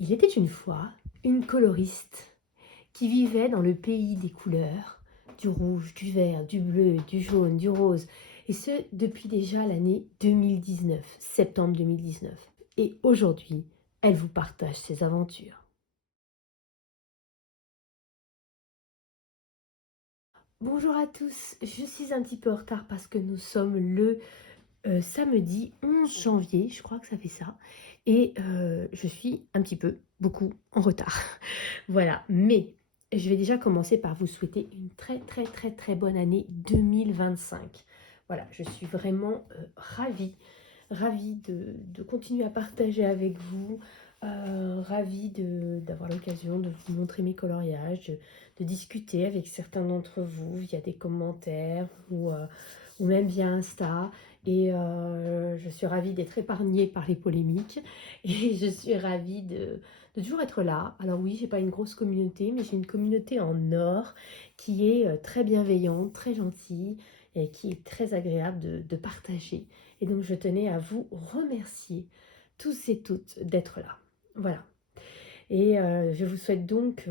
Il était une fois une coloriste qui vivait dans le pays des couleurs, du rouge, du vert, du bleu, du jaune, du rose, et ce depuis déjà l'année 2019, septembre 2019. Et aujourd'hui, elle vous partage ses aventures. Bonjour à tous, je suis un petit peu en retard parce que nous sommes le samedi 11 janvier, je crois que ça fait ça, et je suis un petit peu, beaucoup en retard. Voilà, mais je vais déjà commencer par vous souhaiter une très très très très bonne année 2025. Voilà, je suis vraiment ravie de continuer à partager avec vous, ravie d'avoir l'occasion de vous montrer mes coloriages, de discuter avec certains d'entre vous via des commentaires ou même via Insta. Et je suis ravie d'être épargnée par les polémiques. Et je suis ravie de toujours être là. Alors oui, j'ai pas une grosse communauté, mais j'ai une communauté en or qui est très bienveillante, très gentille et qui est très agréable de partager. Et donc je tenais à vous remercier tous et toutes d'être là. Voilà. Et je vous souhaite donc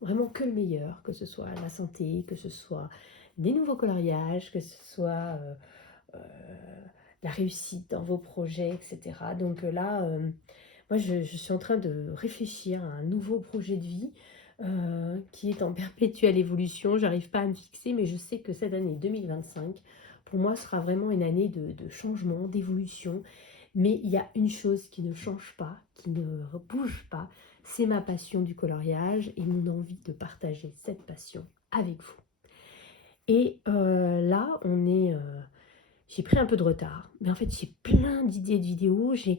vraiment que le meilleur, que ce soit la santé, que ce soit des nouveaux coloriages, que ce soit euh, la réussite dans vos projets, etc. Donc là, moi, je suis en train de réfléchir à un nouveau projet de vie qui est en perpétuelle évolution. J'arrive pas à me fixer, mais je sais que cette année 2025, pour moi, sera vraiment une année de changement, d'évolution. Mais il y a une chose qui ne change pas, qui ne bouge pas, c'est ma passion du coloriage et mon envie de partager cette passion avec vous. Et là, j'ai pris un peu de retard, mais en fait j'ai plein d'idées de vidéos. J'ai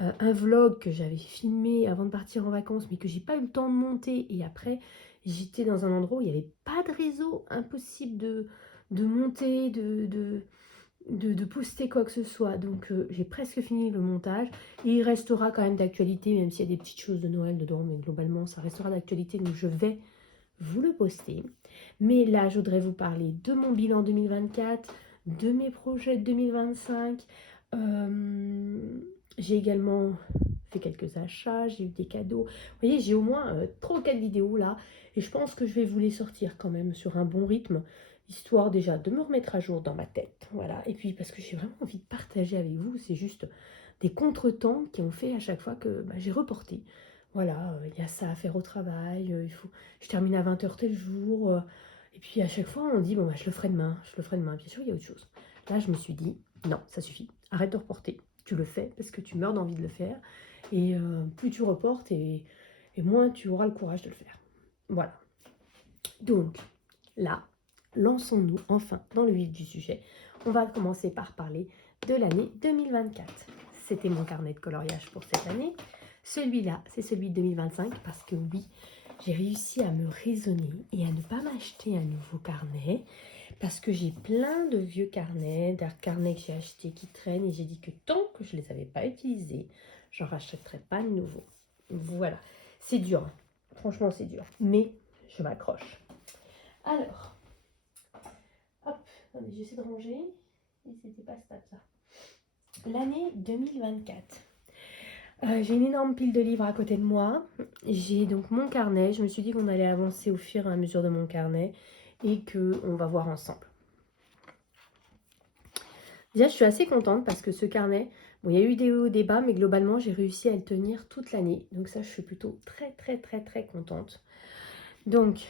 un vlog que j'avais filmé avant de partir en vacances, mais que j'ai pas eu le temps de monter. Et après, j'étais dans un endroit où il n'y avait pas de réseau, impossible de monter, de poster quoi que ce soit. Donc j'ai presque fini le montage. Et il restera quand même d'actualité, même s'il y a des petites choses de Noël dedans, mais globalement ça restera d'actualité. Donc je vais vous le poster. Mais là, je voudrais vous parler de mon bilan 2024, de mes projets de 2025. J'ai également fait quelques achats, j'ai eu des cadeaux. Vous voyez, j'ai au moins 3 ou 4 vidéos là. Et je pense que je vais vous les sortir quand même sur un bon rythme, histoire déjà de me remettre à jour dans ma tête. Voilà. Et puis parce que j'ai vraiment envie de partager avec vous, c'est juste des contretemps qui ont fait à chaque fois que j'ai reporté. Voilà, il y a ça à faire au travail, je termine à 20h tel jour. Et puis à chaque fois, on dit, bon, je le ferai demain, je le ferai demain. Bien sûr, il y a autre chose. Là, je me suis dit, non, ça suffit, arrête de reporter. Tu le fais parce que tu meurs d'envie de le faire. Et plus tu reportes, et moins tu auras le courage de le faire. Voilà. Donc, là, lançons-nous enfin dans le vif du sujet. On va commencer par parler de l'année 2024. C'était mon carnet de coloriage pour cette année. Celui-là, c'est celui de 2025 parce que oui, j'ai réussi à me raisonner et à ne pas m'acheter un nouveau carnet parce que j'ai plein de vieux carnets, des carnets que j'ai achetés qui traînent et j'ai dit que tant que je ne les avais pas utilisés, j'en rachèterais pas de nouveau. Voilà, c'est dur, hein. Franchement c'est dur, mais je m'accroche. Alors, hop, attendez, j'essaie de ranger. Et c'était pas stable ça. L'année 2024. J'ai une énorme pile de livres à côté de moi. J'ai donc mon carnet. Je me suis dit qu'on allait avancer au fur et à mesure de mon carnet et qu'on va voir ensemble. Déjà, je suis assez contente parce que ce carnet, bon, il y a eu des hauts, des bas, mais globalement, j'ai réussi à le tenir toute l'année. Donc ça, je suis plutôt très, très, très, très contente. Donc,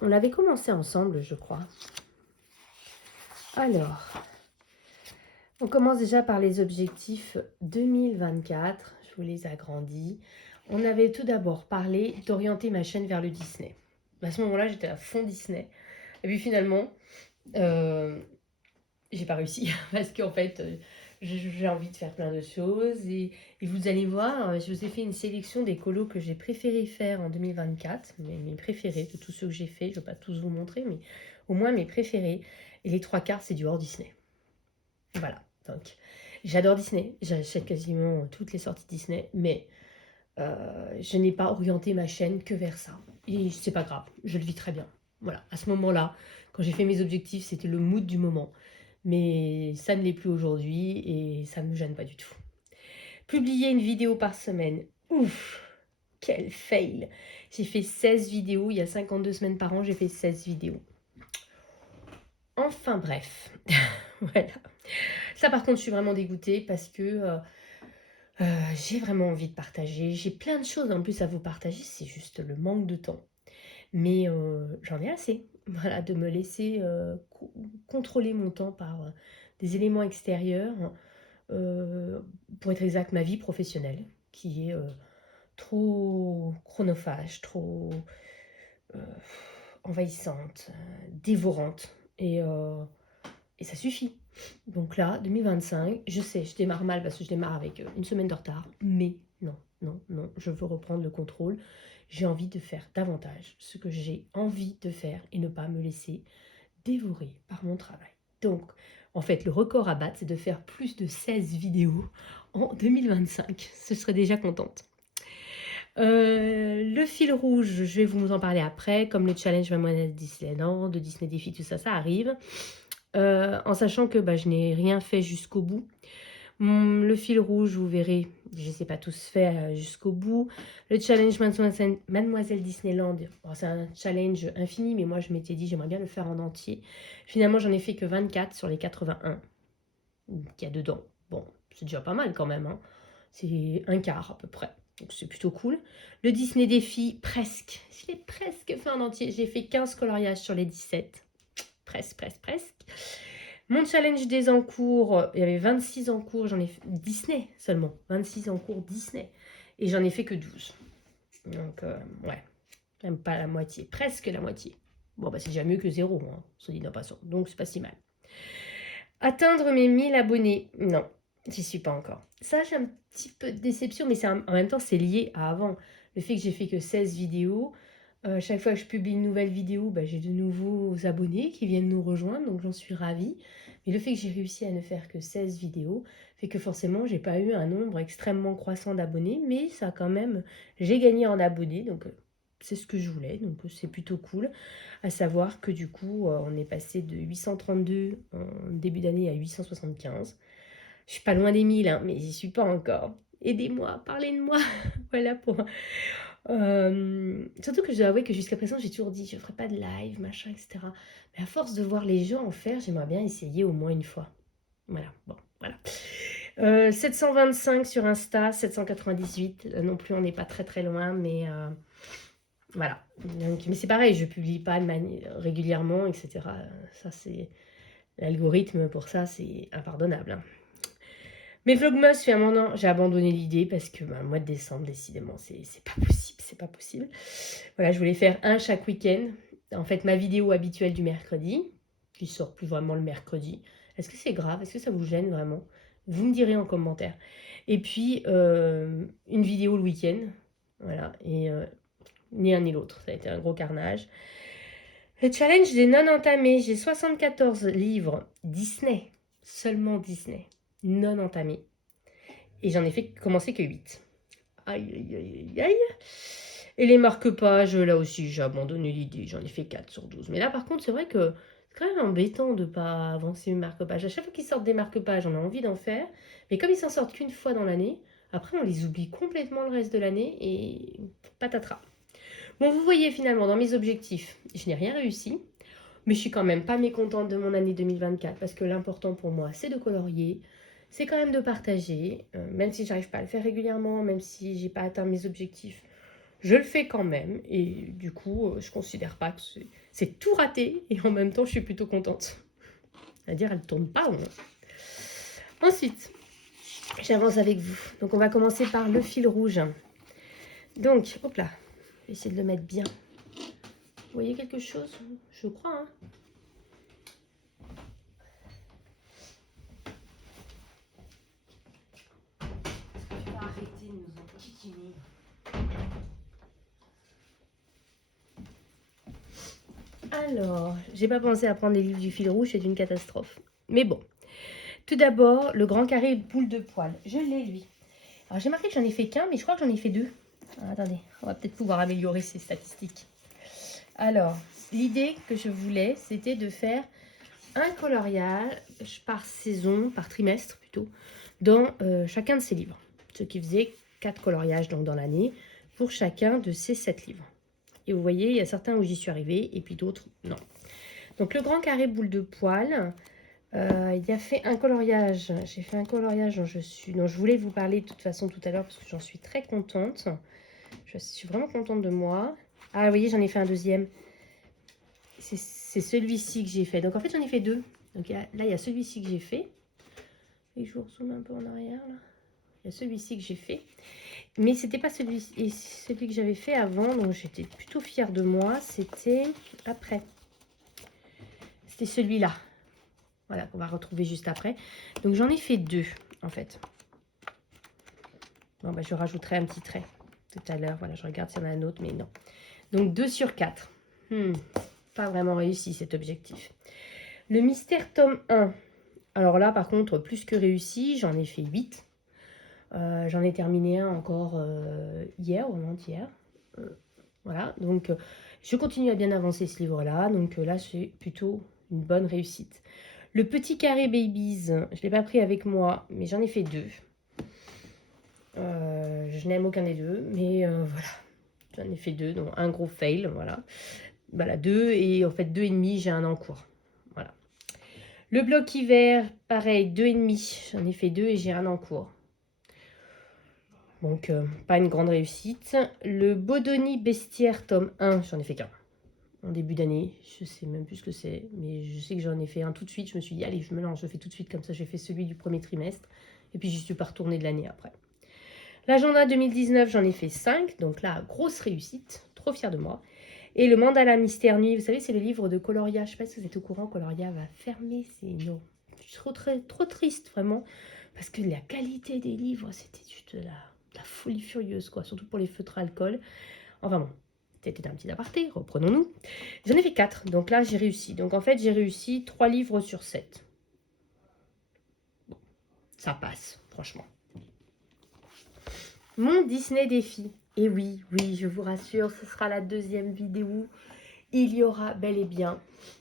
on l'avait commencé ensemble, je crois. Alors, on commence déjà par les objectifs 2024. Je vous les agrandis. On avait tout d'abord parlé d'orienter ma chaîne vers le Disney. À ce moment-là, j'étais à fond Disney. Et puis finalement, j'ai pas réussi parce qu'en fait, j'ai envie de faire plein de choses. Et vous allez voir, je vous ai fait une sélection des colos que j'ai préféré faire en 2024. Mes préférés de tous ceux que j'ai fait. Je ne vais pas tous vous montrer, mais au moins mes préférés. Et les 3/4, c'est du hors Disney. Voilà. Donc, j'adore Disney. J'achète quasiment toutes les sorties Disney. Mais je n'ai pas orienté ma chaîne que vers ça. Et c'est pas grave. Je le vis très bien. Voilà. À ce moment-là, quand j'ai fait mes objectifs, c'était le mood du moment. Mais ça ne l'est plus aujourd'hui et ça ne me gêne pas du tout. Publier une vidéo par semaine, Ouf, quel fail. J'ai fait 16 vidéos, il y a 52 semaines par an, j'ai fait 16 vidéos. Enfin bref, voilà. Ça par contre, je suis vraiment dégoûtée parce que j'ai vraiment envie de partager. J'ai plein de choses en plus à vous partager, c'est juste le manque de temps. Mais j'en ai assez, voilà, de me laisser contrôler mon temps par des éléments extérieurs, pour être exact, ma vie professionnelle, qui est trop chronophage, trop euh, envahissante, dévorante. Et ça suffit. Donc là, 2025, je sais, je démarre mal parce que je démarre avec une semaine de retard. Mais non, non, non, je veux reprendre le contrôle. J'ai envie de faire davantage ce que j'ai envie de faire et ne pas me laisser dévorer par mon travail. Donc, en fait, le record à battre, c'est de faire plus de 16 vidéos en 2025. Ce serait déjà contente. Le fil rouge, je vais vous en parler après, comme le challenge Mademoiselle Disneyland, de Disney Défi, tout ça, ça arrive. En sachant que je n'ai rien fait jusqu'au bout. Le fil rouge, vous verrez, je ne sais pas tous faire jusqu'au bout. Le challenge Mademoiselle Disneyland, c'est un challenge infini, mais moi je m'étais dit j'aimerais bien le faire en entier. Finalement, j'en ai fait que 24 sur les 81 qu'il y a dedans. Bon, c'est déjà pas mal quand même, hein. C'est un quart à peu près. Donc c'est plutôt cool. Le Disney Défi, presque. Je l'ai presque fait en entier. J'ai fait 15 coloriages sur les 17. Presque, presque, presque. Mon challenge des encours, il y avait 26 encours, j'en ai fait Disney seulement. 26 encours Disney. Et j'en ai fait que 12. Donc, ouais, même pas la moitié, presque la moitié. Bon, c'est déjà mieux que zéro, hein, se dit en passant. Donc, c'est pas si mal. Atteindre mes 1000 abonnés, non, j'y suis pas encore. Ça, j'ai un petit peu de déception, mais en même temps, c'est lié à avant. Le fait que j'ai fait que 16 vidéos, chaque fois que je publie une nouvelle vidéo, j'ai de nouveaux abonnés qui viennent nous rejoindre, donc j'en suis ravie. Mais le fait que j'ai réussi à ne faire que 16 vidéos fait que forcément, j'ai pas eu un nombre extrêmement croissant d'abonnés, mais ça quand même, j'ai gagné en abonnés, donc c'est ce que je voulais, donc c'est plutôt cool. À savoir que du coup, on est passé de 832 en début d'année à 875. Je suis pas loin des 1000, hein, mais j'y suis pas encore. Aidez-moi, parlez de moi. Voilà pour... surtout que je dois avouer que jusqu'à présent, j'ai toujours dit, je ferai pas de live, machin, etc. Mais à force de voir les gens en faire, j'aimerais bien essayer au moins une fois. Voilà, bon, voilà. 725 sur Insta, 798. Non plus, on n'est pas très très loin, mais... voilà. Donc, mais c'est pareil, je publie pas régulièrement, etc. Ça, c'est l'algorithme pour ça, c'est impardonnable, hein. Mes vlogmas, fait un moment, j'ai abandonné l'idée parce que le mois de décembre, décidément, c'est pas possible, c'est pas possible. Voilà, je voulais faire un chaque week-end. En fait, ma vidéo habituelle du mercredi, qui sort plus vraiment le mercredi. Est-ce que c'est grave? Est-ce que ça vous gêne vraiment? Vous me direz en commentaire. Et puis, une vidéo le week-end. Voilà, et ni un ni l'autre. Ça a été un gros carnage. Le challenge des non entamés. J'ai 74 livres Disney. Seulement Disney. Non entamés. Et j'en ai fait commencer que 8. Aïe, aïe, aïe, aïe. Et les marque-pages, là aussi, j'ai abandonné l'idée. J'en ai fait 4 sur 12. Mais là, par contre, c'est vrai que c'est quand même embêtant de ne pas avancer une marque-page. À chaque fois qu'ils sortent des marque-pages, on a envie d'en faire. Mais comme ils s'en sortent qu'une fois dans l'année, après, on les oublie complètement le reste de l'année et patatras. Bon, vous voyez finalement, dans mes objectifs, je n'ai rien réussi, mais je suis quand même pas mécontente de mon année 2024 parce que l'important pour moi, c'est de colorier, c'est quand même de partager, même si j'arrive pas à le faire régulièrement, même si j'ai pas atteint mes objectifs, je le fais quand même et du coup, je considère pas que c'est tout raté et en même temps, je suis plutôt contente. C'est-à-dire, elle tourne pas rond. Ensuite, j'avance avec vous. Donc, on va commencer par le fil rouge. Donc, hop là, je vais essayer de le mettre bien. Vous voyez quelque chose? Je crois, hein. Je vais arrêter de nous enquiquiner. Alors, j'ai pas pensé à prendre les livres du fil rouge, c'est une catastrophe. Mais bon. Tout d'abord, le grand carré boule de poil. Je l'ai, lui. Alors, j'ai marqué que j'en ai fait qu'un, mais je crois que j'en ai fait deux. Alors, attendez, on va peut-être pouvoir améliorer ces statistiques. Alors, l'idée que je voulais, c'était de faire un coloriage par saison, par trimestre plutôt, dans chacun de ces livres. Ce qui faisait 4 coloriages donc, dans l'année pour chacun de ces 7 livres. Et vous voyez, il y a certains où j'y suis arrivée et puis d'autres, non. Donc, le grand carré boule de poil, il y a fait un coloriage. J'ai fait un coloriage dont je voulais vous parler de toute façon tout à l'heure parce que j'en suis très contente. Je suis vraiment contente de moi. Ah, vous voyez, j'en ai fait un deuxième. C'est celui-ci que j'ai fait. Donc, en fait, j'en ai fait deux. Donc, là, il y a celui-ci que j'ai fait. Et je vous rezoome un peu en arrière, là. Il y a celui-ci que j'ai fait. Mais c'était pas celui que j'avais fait avant. Donc, j'étais plutôt fière de moi. C'était après. C'était celui-là. Voilà, qu'on va retrouver juste après. Donc, j'en ai fait deux, en fait. Bon, bah, je rajouterai un petit trait tout à l'heure. Voilà, je regarde s'il y en a un autre, mais non. Donc, 2 sur 4. Pas vraiment réussi, cet objectif. Le mystère tome 1. Alors là, par contre, plus que réussi, j'en ai fait 8. J'en ai terminé un encore hier ou avant-hier. Voilà, donc je continue à bien avancer ce livre-là. Donc là, c'est plutôt une bonne réussite. Le petit carré Babies, je ne l'ai pas pris avec moi, mais j'en ai fait 2. Je n'aime aucun des deux, mais voilà. J'en ai fait 2, donc un gros fail, voilà. Voilà, 2 et en fait 2,5, j'ai un en cours. Voilà. Le bloc hiver, pareil, 2,5. J'en ai fait 2 et j'ai un en cours. Donc, pas une grande réussite. Le Bodoni Bestiaire, tome 1, j'en ai fait qu'un. En début d'année, je sais même plus ce que c'est, mais je sais que j'en ai fait un tout de suite. Je me suis dit, allez, je me lance, je fais tout de suite, comme ça j'ai fait celui du premier trimestre. Et puis, j'y suis pas retournée de l'année après. L'agenda 2019, j'en ai fait 5. Donc là, grosse réussite. Trop fière de moi. Et le Mandala Mystère Nuit, vous savez, c'est le livre de Coloria. Je ne sais pas si vous êtes au courant, Coloria va fermer. Non. Je suis trop triste, vraiment. Parce que la qualité des livres, c'était juste de la folie furieuse, quoi. Surtout pour les feutres à alcool. Enfin bon, c'était un petit aparté, reprenons-nous. J'en ai fait 4, donc là, j'ai réussi. Donc en fait, j'ai réussi 3 livres sur 7. Bon, ça passe, franchement. Mon Disney défi. Et oui, je vous rassure, ce sera la deuxième vidéo. Il y aura bel et bien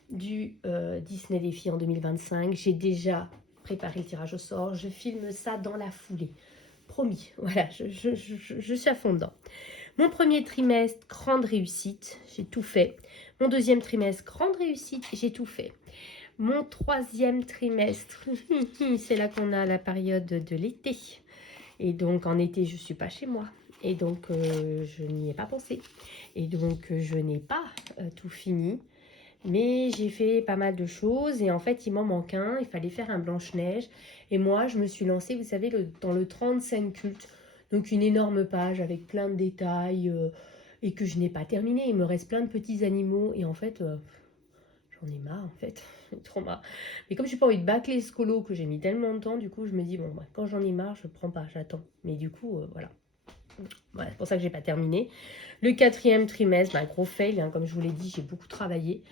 du Disney défi en 2025. J'ai déjà préparé le tirage au sort. Je filme ça dans la foulée. Promis. Voilà, je suis à fond dedans. Mon premier trimestre, grande réussite. J'ai tout fait. Mon deuxième trimestre, grande réussite. J'ai tout fait. Mon troisième trimestre, c'est là qu'on a la période de l'été. Et donc, en été, je ne suis pas chez moi. Et donc, je n'y ai pas pensé. Et donc, je n'ai pas tout fini. Mais j'ai fait pas mal de choses. Et en fait, il m'en manque un. Il fallait faire un Blanche-Neige. Et moi, je me suis lancée, vous savez, dans le 35 cultes. Donc, une énorme page avec plein de détails. Et que je n'ai pas terminé. Il me reste plein de petits animaux. Et en fait, j'en ai marre, en fait. Trop marre. Mais comme je n'ai pas envie de bâcler ce colo que j'ai mis tellement de temps, du coup, je me dis, bon, bah, quand j'en ai marre, je ne prends pas, j'attends. Mais du coup, voilà. C'est pour ça que j'ai pas terminé. Le quatrième trimestre, bah, gros fail, hein, comme je vous l'ai dit, j'ai beaucoup travaillé.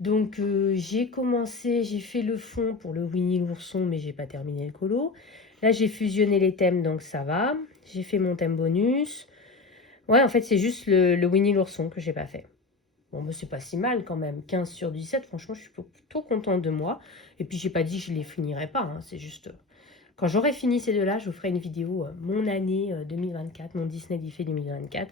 Donc j'ai commencé, j'ai fait le fond pour le Winnie l'ourson, mais j'ai pas terminé le colo. Là j'ai fusionné les thèmes, donc ça va. J'ai fait mon thème bonus. Ouais, en fait c'est juste le Winnie l'ourson que j'ai pas fait. Bon, mais c'est pas si mal quand même. 15 sur 17, franchement, je suis plutôt contente de moi. Et puis, j'ai pas dit que je les finirais pas. Hein, c'est juste... Quand j'aurai fini ces deux-là, je vous ferai une vidéo, mon année 2024, mon Disney Diffé 2024.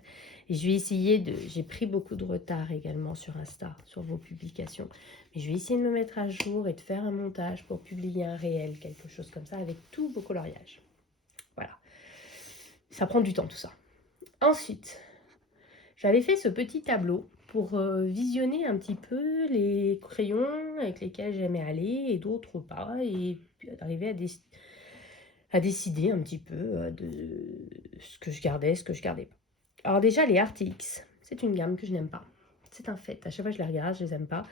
Et je vais essayer de... J'ai pris beaucoup de retard également sur Insta, sur vos publications. Mais je vais essayer de me mettre à jour et de faire un montage pour publier un réel, quelque chose comme ça, avec tous vos coloriages. Voilà. Ça prend du temps, tout ça. Ensuite, j'avais fait ce petit tableau pour visionner un petit peu les crayons avec lesquels j'aimais aller et d'autres pas. Et puis d'arriver à décider un petit peu de ce que je gardais, ce que je gardais pas. Alors déjà, les RTX, c'est une gamme que je n'aime pas. C'est un fait. À chaque fois que je les regarde, je les aime pas.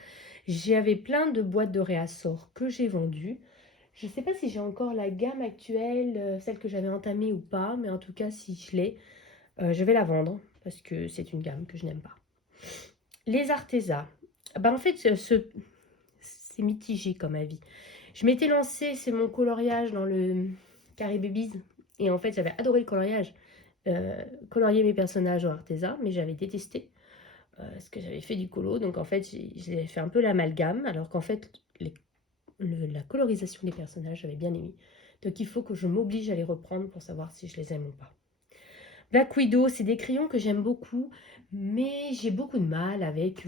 J'avais plein de boîtes de réassort que j'ai vendues. Je ne sais pas si j'ai encore la gamme actuelle, celle que j'avais entamée ou pas. Mais en tout cas, si je l'ai, je vais la vendre parce que c'est une gamme que je n'aime pas. Les Arteza, en fait, c'est mitigé comme avis. Je m'étais lancée, c'est mon coloriage dans le Carré Babies. Et en fait, j'avais adoré le coloriage. Colorier mes personnages en Arteza, mais j'avais détesté ce que j'avais fait du colo. Donc en fait, j'ai fait un peu l'amalgame, alors qu'en fait, la colorisation des personnages, j'avais bien aimé. Donc il faut que je m'oblige à les reprendre pour savoir si je les aime ou pas. Black Widow, c'est des crayons que j'aime beaucoup, mais j'ai beaucoup de mal avec...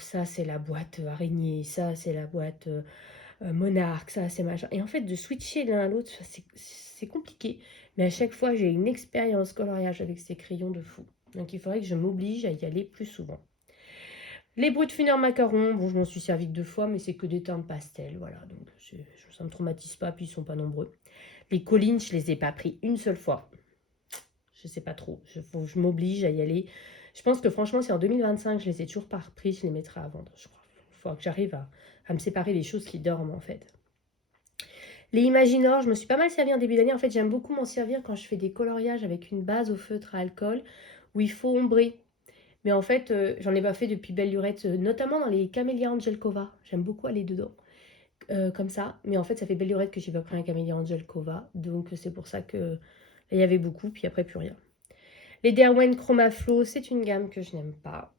ça, c'est la boîte araignée, ça, c'est la boîte monarque, ça, c'est machin. Et en fait, de switcher l'un à l'autre, c'est compliqué. Mais à chaque fois, j'ai une expérience coloriage avec ces crayons de fou. Donc, il faudrait que je m'oblige à y aller plus souvent. Les bruits de funeur macarons, bon, je m'en suis servi que 2 fois, mais c'est que des teintes pastel, voilà. Donc, ça ne me traumatise pas, puis ils sont pas nombreux. Les collines, je les ai pas pris une seule fois. Je sais pas trop. Je m'oblige à y aller. Je pense que franchement, si en 2025, je les ai toujours pas repris, je les mettrai à vendre, je crois. Il faudra que j'arrive à me séparer des choses qui dorment, en fait. Les Imaginor, je me suis pas mal servi en début d'année. En fait, j'aime beaucoup m'en servir quand je fais des coloriages avec une base au feutre à alcool où il faut ombrer. Mais en fait, j'en ai pas fait depuis belle lurette, notamment dans les Camellia Angelkova. J'aime beaucoup aller dedans, comme ça. Mais en fait, ça fait belle lurette que j'ai pas pris un Camellia Angelkova. Donc, c'est pour ça que là, il y avait beaucoup, puis après, plus rien. Les Derwent Chroma Flow, c'est une gamme que je n'aime pas.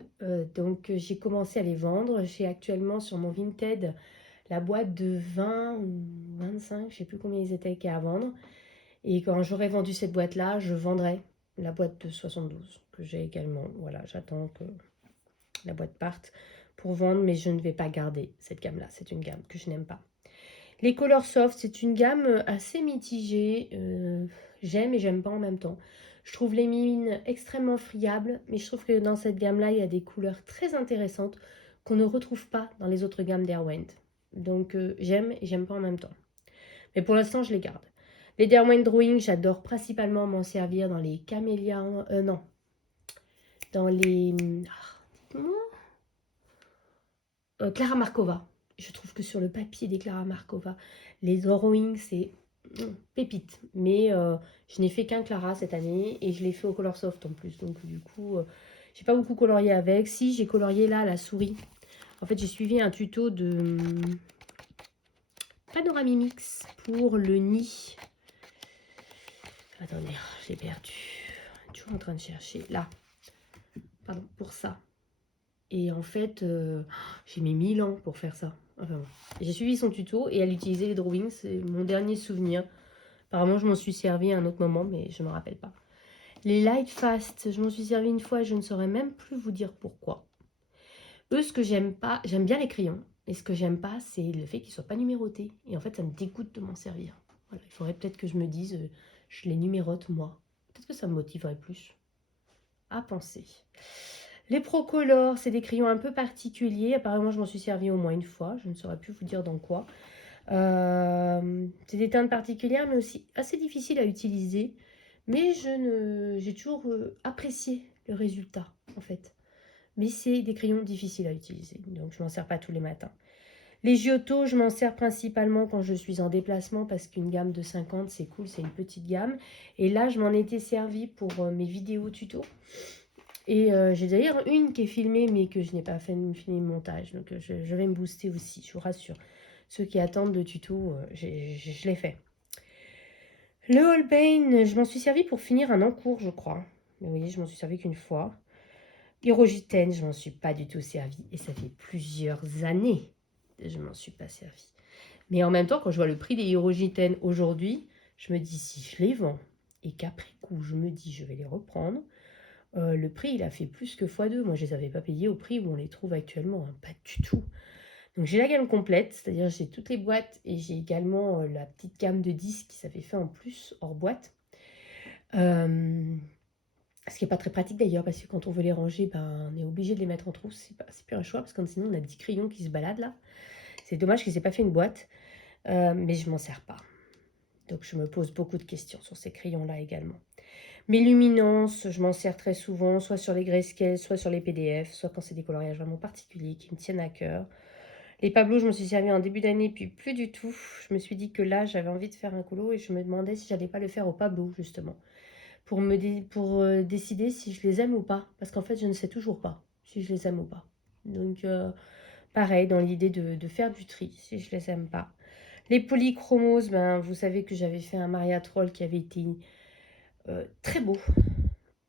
Donc, j'ai commencé à les vendre. J'ai actuellement sur mon Vinted la boîte de 20 ou 25, je ne sais plus combien ils étaient, qui à vendre. Et quand j'aurai vendu cette boîte-là, je vendrai la boîte de 72 que j'ai également. Voilà, j'attends que la boîte parte pour vendre, mais je ne vais pas garder cette gamme-là. C'est une gamme que je n'aime pas. Les Color Soft, c'est une gamme assez mitigée. J'aime et j'aime pas en même temps. Je trouve les mines extrêmement friables, mais je trouve que dans cette gamme-là, il y a des couleurs très intéressantes qu'on ne retrouve pas dans les autres gammes Derwent. Donc j'aime et j'aime pas en même temps. Mais pour l'instant, je les garde. Les Derwent Drawing, j'adore principalement m'en servir dans les camélias. Non. Dans les. Clara Markova. Je trouve que sur le papier des Clara Markova, les drawings, c'est pépite. Mais je n'ai fait qu'un Clara cette année et je l'ai fait au Color Soft en plus. Donc du coup, j'ai pas beaucoup colorié avec. Si, j'ai colorié là la souris. En fait, j'ai suivi un tuto de Panoramimix pour le nid. Attendez, j'ai perdu. Toujours en train de chercher. Là. Pardon, pour ça. Et en fait, j'ai mis 1000 ans pour faire ça. Enfin, bon. J'ai suivi son tuto et elle utilisait les drawings. C'est mon dernier souvenir. Apparemment, je m'en suis servi à un autre moment, mais je ne me rappelle pas. Les Light Fast, je m'en suis servi une fois et je ne saurais même plus vous dire pourquoi. Eux, ce que j'aime pas, j'aime bien les crayons. Et ce que j'aime pas, c'est le fait qu'ils ne soient pas numérotés. Et en fait, ça me dégoûte de m'en servir. Voilà, il faudrait peut-être que je me dise, je les numérote moi. Peut-être que ça me motiverait plus à penser. Les Procolor, c'est des crayons un peu particuliers. Apparemment, je m'en suis servi au moins une fois. Je ne saurais plus vous dire dans quoi. C'est des teintes particulières, mais aussi assez difficiles à utiliser. Mais j'ai toujours apprécié le résultat, en fait. Mais c'est des crayons difficiles à utiliser, donc je m'en sers pas tous les matins. Les Giotto, je m'en sers principalement quand je suis en déplacement parce qu'une gamme de 50, c'est cool, c'est une petite gamme. Et là, je m'en étais servi pour mes vidéos tuto. Et j'ai d'ailleurs une qui est filmée, mais que je n'ai pas fini le montage. Donc je vais me booster aussi, je vous rassure. Ceux qui attendent le tuto, je l'ai fait. Le Holbein, je m'en suis servi pour finir un encours, je crois. Mais vous voyez, je m'en suis servi qu'une fois. Hyrogitène, je m'en suis pas du tout servi. Et ça fait plusieurs années que je m'en suis pas servi. Mais en même temps, quand je vois le prix des hyrogitènes aujourd'hui, je me dis si je les vends et qu'après coup, je me dis je vais les reprendre, le prix, il a fait plus que x2. Moi, je les avais pas payés au prix où on les trouve actuellement. Hein. Pas du tout. Donc, j'ai la gamme complète, c'est-à-dire j'ai toutes les boîtes et j'ai également la petite gamme de disques qui s'avait fait en plus, hors boîte. Ce qui n'est pas très pratique d'ailleurs, parce que quand on veut les ranger, ben, on est obligé de les mettre en trousse. C'est plus un choix, parce que sinon, on a 10 crayons qui se baladent là. C'est dommage qu'ils n'aient pas fait une boîte, mais je m'en sers pas. Donc, je me pose beaucoup de questions sur ces crayons-là également. Mes luminances, je m'en sers très souvent, soit sur les grayscale, soit sur les PDF, soit quand c'est des coloriages vraiment particuliers qui me tiennent à cœur. Les Pablo, je me suis servi en début d'année, puis plus du tout. Je me suis dit que là, j'avais envie de faire un colo et je me demandais si j'allais pas le faire au Pablo, justement. Pour décider si je les aime ou pas. Parce qu'en fait, je ne sais toujours pas si je les aime ou pas. Donc, pareil, dans l'idée de faire du tri, si je les aime pas. Les polychromos, ben, vous savez que j'avais fait un Maria Troll qui avait été très beau,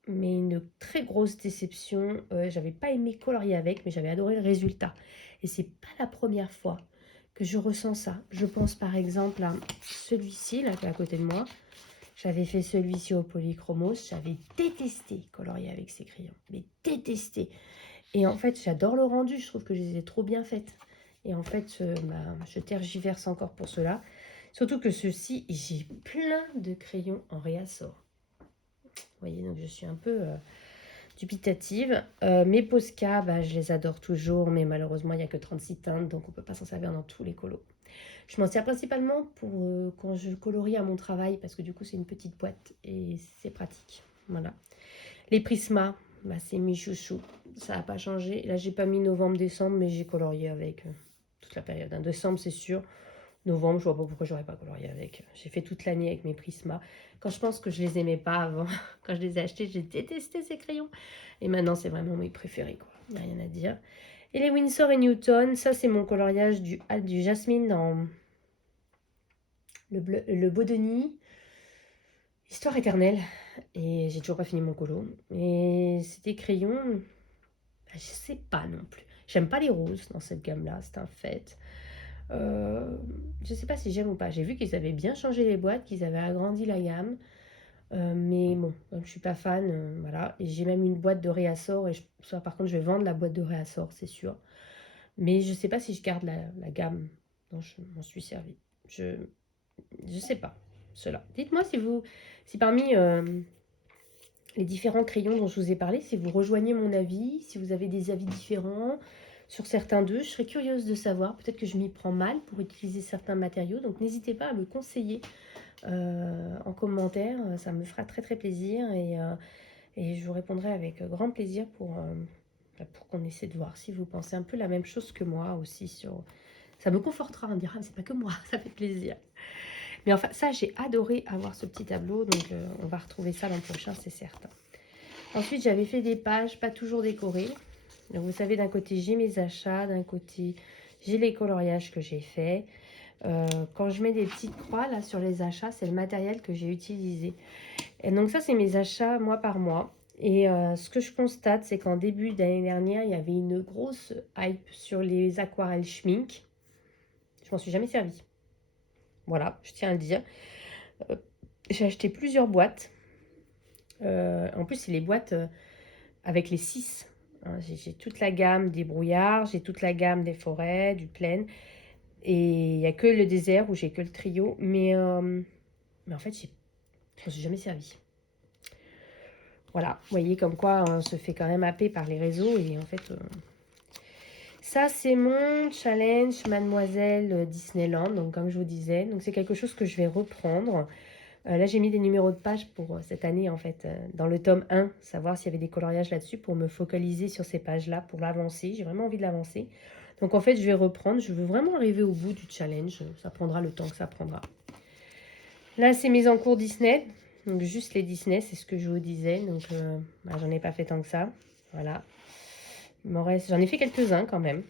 mais une très grosse déception. J'avais pas aimé colorier avec, mais j'avais adoré le résultat. Et c'est pas la première fois que je ressens ça. Je pense par exemple à celui-ci, là, qui est à côté de moi. J'avais fait celui-ci au polychromos. J'avais détesté colorier avec ces crayons. Mais détesté. Et en fait, j'adore le rendu. Je trouve que je les ai trop bien faites. Et en fait, je tergiverse encore pour cela. Surtout que ceux-ci, j'ai plein de crayons en réassort. Vous voyez, donc je suis un peu dubitative. Mes Posca, bah, je les adore toujours, mais malheureusement, il n'y a que 36 teintes, donc on ne peut pas s'en servir dans tous les colos. Je m'en sers principalement pour quand je colorie à mon travail, parce que du coup, c'est une petite boîte et c'est pratique. Voilà. Les Prisma, bah, c'est mes chouchous. Ça n'a pas changé. Là, j'ai pas mis novembre-décembre, mais j'ai colorié avec toute la période. Décembre, c'est sûr. Novembre, je vois pas pourquoi j'aurais pas colorié avec. J'ai fait toute l'année avec mes Prisma. Quand je pense que je les aimais pas avant, quand je les ai achetés, j'ai détesté ces crayons. Et maintenant, c'est vraiment mes préférés, quoi. Il n'y a rien à dire. Et les Winsor et Newton, ça, c'est mon coloriage du jasmine dans le beau Denis. Histoire éternelle. Et j'ai toujours pas fini mon colo. Et c'est des crayons, je sais pas non plus. J'aime pas les roses dans cette gamme-là, c'est un fait. Je sais pas si j'aime ou pas. J'ai vu qu'ils avaient bien changé les boîtes, qu'ils avaient agrandi la gamme. Mais bon, comme je suis pas fan, voilà. Et j'ai même une boîte de réassort. Et ça, par contre, je vais vendre la boîte de réassort, c'est sûr. Mais je sais pas si je garde la gamme dont je m'en suis servi. Je sais pas. Cela. Dites-moi si parmi les différents crayons dont je vous ai parlé, si vous rejoignez mon avis, si vous avez des avis différents sur certains d'eux, je serais curieuse de savoir. Peut-être que je m'y prends mal pour utiliser certains matériaux, donc n'hésitez pas à me conseiller en commentaire, ça me fera très très plaisir et je vous répondrai avec grand plaisir pour qu'on essaie de voir si vous pensez un peu la même chose que moi aussi. Ça me confortera, on dira, c'est pas que moi, ça fait plaisir. Mais enfin, ça, j'ai adoré avoir ce petit tableau, donc on va retrouver ça l'an prochain, c'est certain. Ensuite, j'avais fait des pages pas toujours décorées. Donc, vous savez, d'un côté, j'ai mes achats, d'un côté, j'ai les coloriages que j'ai faits. Quand je mets des petites croix là sur les achats, c'est le matériel que j'ai utilisé. Et donc ça, c'est mes achats mois par mois. Et ce que je constate, c'est qu'en début d'année dernière, il y avait une grosse hype sur les aquarelles Schmink. Je m'en suis jamais servi. Voilà, je tiens à le dire. J'ai acheté plusieurs boîtes. En plus, c'est les boîtes avec les 6. Hein, j'ai toute la gamme des brouillards, j'ai toute la gamme des forêts, du plaine. Et il n'y a que le désert où j'ai que le trio. Mais en fait, je ne me suis jamais servi. Voilà, vous voyez comme quoi on se fait quand même happer par les réseaux. Et en fait, ça c'est mon challenge Mademoiselle Disneyland. Donc comme je vous disais, donc c'est quelque chose que je vais reprendre. Là, j'ai mis des numéros de page pour cette année, en fait, dans le tome 1, savoir s'il y avait des coloriages là-dessus pour me focaliser sur ces pages-là, pour l'avancer. J'ai vraiment envie de l'avancer. Donc, en fait, je vais reprendre. Je veux vraiment arriver au bout du challenge. Ça prendra le temps que ça prendra. Là, c'est mes encours Disney. Donc, juste les Disney, c'est ce que je vous disais. Donc, j'en ai pas fait tant que ça. Voilà. Il m'en reste... J'en ai fait quelques-uns quand même.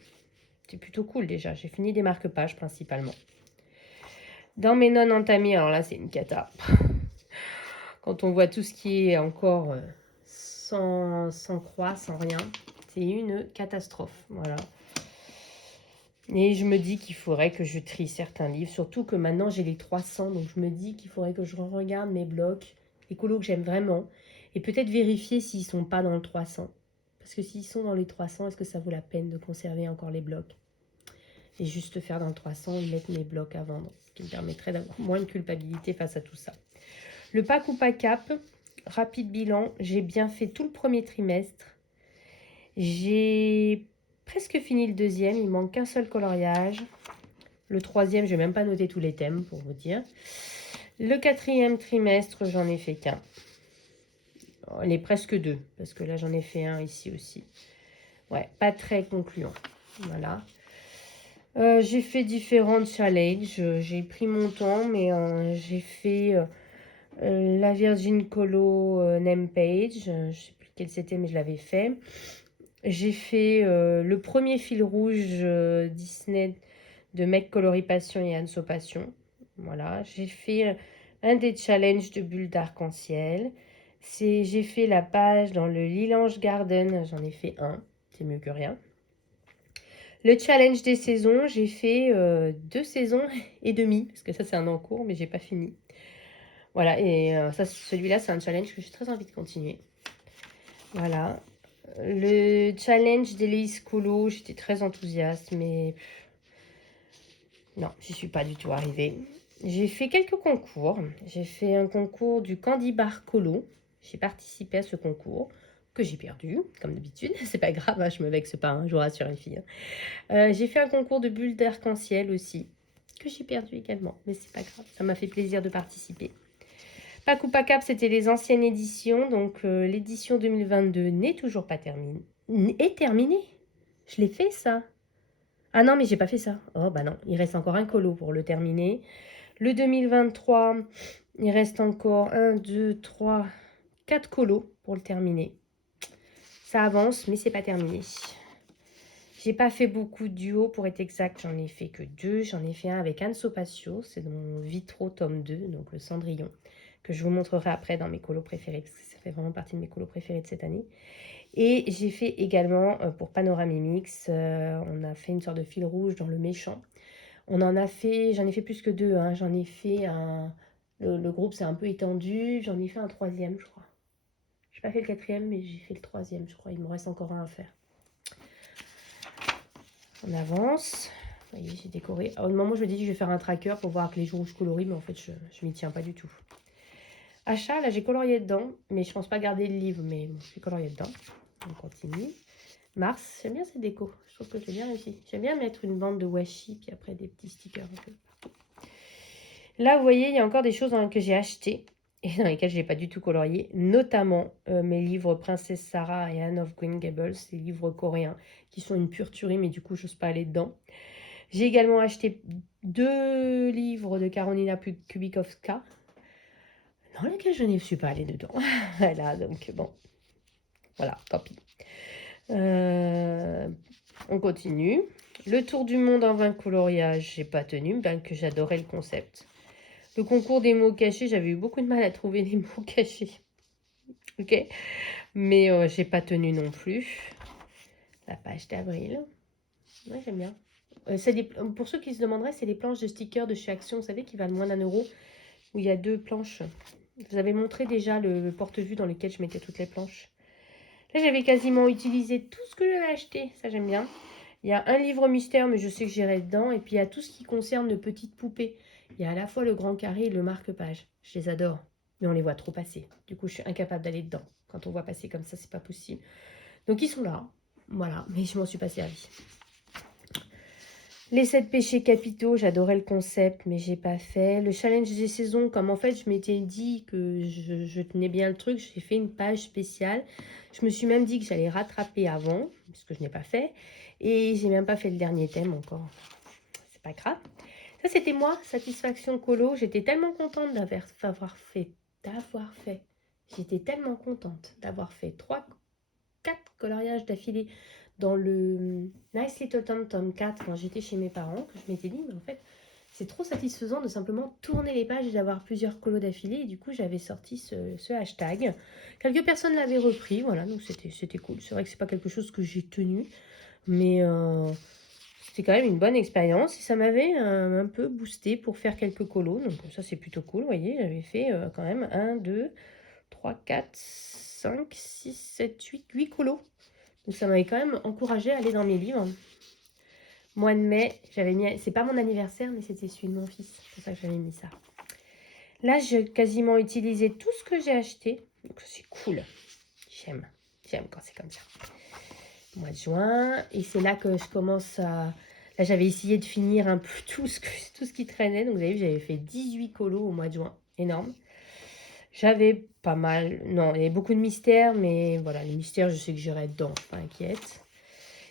C'est plutôt cool déjà. J'ai fini des marque-pages principalement. Dans mes non entamés, alors là, c'est une cata. Quand on voit tout ce qui est encore sans croix, sans rien, c'est une catastrophe. Voilà. Et je me dis qu'il faudrait que je trie certains livres, surtout que maintenant j'ai les 300, donc je me dis qu'il faudrait que je regarde mes blocs, les colos que j'aime vraiment, et peut-être vérifier s'ils ne sont pas dans le 300. Parce que s'ils sont dans les 300, est-ce que ça vaut la peine de conserver encore les blocs? Et juste faire dans le 300 et mettre mes blocs à vendre, ce qui me permettrait d'avoir moins de culpabilité face à tout ça. Le pack ou pas cap, rapide bilan, j'ai bien fait tout le premier trimestre. J'ai presque fini le deuxième, il manque qu'un seul coloriage. Le troisième, je n'ai même pas noté tous les thèmes pour vous dire. Le quatrième trimestre, j'en ai fait qu'un. Les presque deux, parce que là j'en ai fait un ici aussi. Ouais, pas très concluant. Voilà. J'ai fait différents challenges. J'ai pris mon temps, mais j'ai fait la Virgin Colo Name Page. Je ne sais plus quel c'était, mais je l'avais fait. J'ai fait le premier fil rouge Disney de Mec Coloris Passion et Anso Passion. Voilà. J'ai fait un des challenges de bulles d'arc-en-ciel. J'ai fait la page dans le Lilange Garden. J'en ai fait un. C'est mieux que rien. Le challenge des saisons, j'ai fait 2 saisons et demie. Parce que ça, c'est un en cours, mais j'ai pas fini. Voilà, et ça, celui-là, c'est un challenge que j'ai très envie de continuer. Voilà. Le challenge d'Élise Colo, j'étais très enthousiaste, mais non, j'y suis pas du tout arrivée. J'ai fait quelques concours. J'ai fait un concours du Candy Bar Colo. J'ai participé à ce concours que j'ai perdu, comme d'habitude. C'est pas grave, hein, je me vexe pas, hein, je vous rassure les filles. J'ai fait un concours de bulles d'arc-en-ciel aussi, que j'ai perdu également, mais c'est pas grave. Ça m'a fait plaisir de participer. Pack ou Pack Up, c'était les anciennes éditions, donc l'édition 2022 n'est toujours pas terminée. Est terminée. Je l'ai fait ça. Ah non, mais j'ai pas fait ça. Oh bah non, il reste encore un colo pour le terminer. Le 2023, il reste encore 1, 2, 3, 4 colos pour le terminer. Ça avance, mais c'est pas terminé. J'ai pas fait beaucoup de duos pour être exact, j'en ai fait que 2. J'en ai fait un avec Anne Sopatio, c'est mon Vitro tome 2, donc le Cendrillon, que je vous montrerai après dans mes colos préférés, parce que ça fait vraiment partie de mes colos préférés de cette année. Et j'ai fait également pour Panoramimix, on a fait une sorte de fil rouge dans le méchant. J'en ai fait plus que 2, hein. J'en ai fait un, le groupe s'est un peu étendu, j'en ai fait un 3e, je crois. J'ai pas fait le 4e, mais j'ai fait le 3e, je crois. Il me reste encore un à faire. On avance. Vous voyez, j'ai décoré. Au moment où je me dis que je vais faire un tracker pour voir que les jours où je colorie, mais en fait, je m'y tiens pas du tout. Achat, là, j'ai colorié dedans, mais je pense pas garder le livre, mais bon, j'ai colorié dedans. On continue. Mars, j'aime bien cette déco. Je trouve que j'ai bien réussi. J'aime bien mettre une bande de washi, puis après des petits stickers un peu partout. Là, vous voyez, il y a encore des choses que j'ai achetées et dans lesquelles je n'ai pas du tout colorié, notamment mes livres Princesse Sarah et Anne of Green Gables, ces livres coréens qui sont une pure tuerie, mais du coup, je n'ose pas aller dedans. J'ai également acheté 2 livres de Karolina Kubikowska, dans lesquels je ne suis pas allée dedans. Voilà, donc bon, voilà, tant pis. On continue. Le tour du monde en 20 coloriages, j'ai pas tenu, bien que j'adorais le concept. Le concours des mots cachés, j'avais eu beaucoup de mal à trouver les mots cachés. Ok, mais j'ai pas tenu non plus. La page d'avril. Ouais, j'aime bien. Pour ceux qui se demanderaient, c'est les planches de stickers de chez Action, vous savez, qui valent moins d'1 €, où il y a 2 planches. Vous avez montré déjà le porte-vue dans lequel je mettais toutes les planches. Là, j'avais quasiment utilisé tout ce que j'avais acheté. Ça, j'aime bien. Il y a un livre mystère, mais je sais que j'irai dedans. Et puis, il y a tout ce qui concerne de petites poupées. Il y a à la fois le grand carré et le marque-page. Je les adore, mais on les voit trop passer. Du coup, je suis incapable d'aller dedans. Quand on voit passer comme ça, c'est pas possible. Donc, ils sont là. Voilà, mais je m'en suis pas servie. Les 7 péchés capitaux, j'adorais le concept, mais j'ai pas fait. Le challenge des saisons, comme en fait, je m'étais dit que je tenais bien le truc, j'ai fait une page spéciale. Je me suis même dit que j'allais rattraper avant, ce que je n'ai pas fait. Et j'ai même pas fait le dernier thème encore. C'est pas grave. Ça, c'était moi, satisfaction colo. J'étais tellement contente d'avoir fait. J'étais tellement contente d'avoir fait 4 coloriages d'affilée dans le Nice Little Tom Tom 4 quand j'étais chez mes parents, que je m'étais dit, mais en fait, c'est trop satisfaisant de simplement tourner les pages et d'avoir plusieurs colos d'affilée. Et du coup, j'avais sorti ce hashtag. Quelques personnes l'avaient repris, voilà, donc c'était cool. C'est vrai que c'est pas quelque chose que j'ai tenu, mais c'était quand même une bonne expérience et ça m'avait un peu boosté pour faire quelques colos. Donc ça, c'est plutôt cool, vous voyez, j'avais fait quand même 1, 2, 3, 4, 5, 6, 7, 8 colos. Donc ça m'avait quand même encouragé à aller dans mes livres. Mois de mai, j'avais mis, c'est pas mon anniversaire, mais c'était celui de mon fils. C'est pour ça que j'avais mis ça. Là, j'ai quasiment utilisé tout ce que j'ai acheté. Donc c'est cool. J'aime quand c'est comme ça. Mois de juin. Et c'est là que je commence à... Là, j'avais essayé de finir un peu tout ce qui traînait. Donc vous avez vu, j'avais fait 18 colos au mois de juin. Énorme. J'avais pas mal... Non, il y avait beaucoup de mystères, mais voilà, les mystères, je sais que j'irai dedans. Pas inquiète.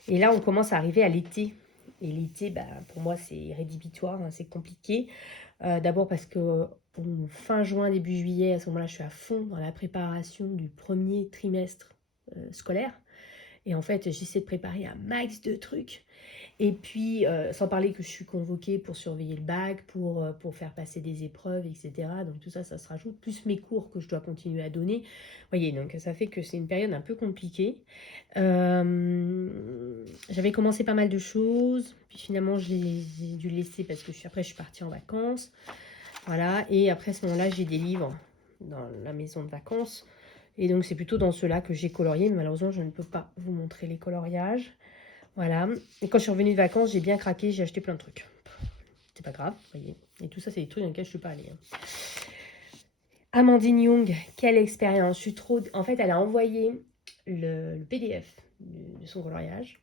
Et là, on commence à arriver à l'été. Et l'été, bah, pour moi, c'est rédhibitoire, hein, c'est compliqué. D'abord parce que fin juin, début juillet, à ce moment-là, je suis à fond dans la préparation du premier trimestre scolaire. Et en fait, j'essaie de préparer un max de trucs. Et puis, sans parler que je suis convoquée pour surveiller le bac, pour faire passer des épreuves, etc. Donc tout ça, ça se rajoute, plus mes cours que je dois continuer à donner. Vous voyez, donc ça fait que c'est une période un peu compliquée. J'avais commencé pas mal de choses, puis finalement, j'ai dû laisser parce que après, je suis partie en vacances. Voilà, et après à ce moment-là, j'ai des livres dans la maison de vacances. Et donc, c'est plutôt dans ceux-là que j'ai colorié. Mais malheureusement, je ne peux pas vous montrer les coloriages. Voilà. Et quand je suis revenue de vacances, j'ai bien craqué. J'ai acheté plein de trucs. C'est pas grave, vous voyez. Et tout ça, c'est des trucs dans lesquels je ne suis pas allée. Hein. Amandine Young, quelle expérience. Je suis trop... En fait, elle a envoyé le PDF de son coloriage.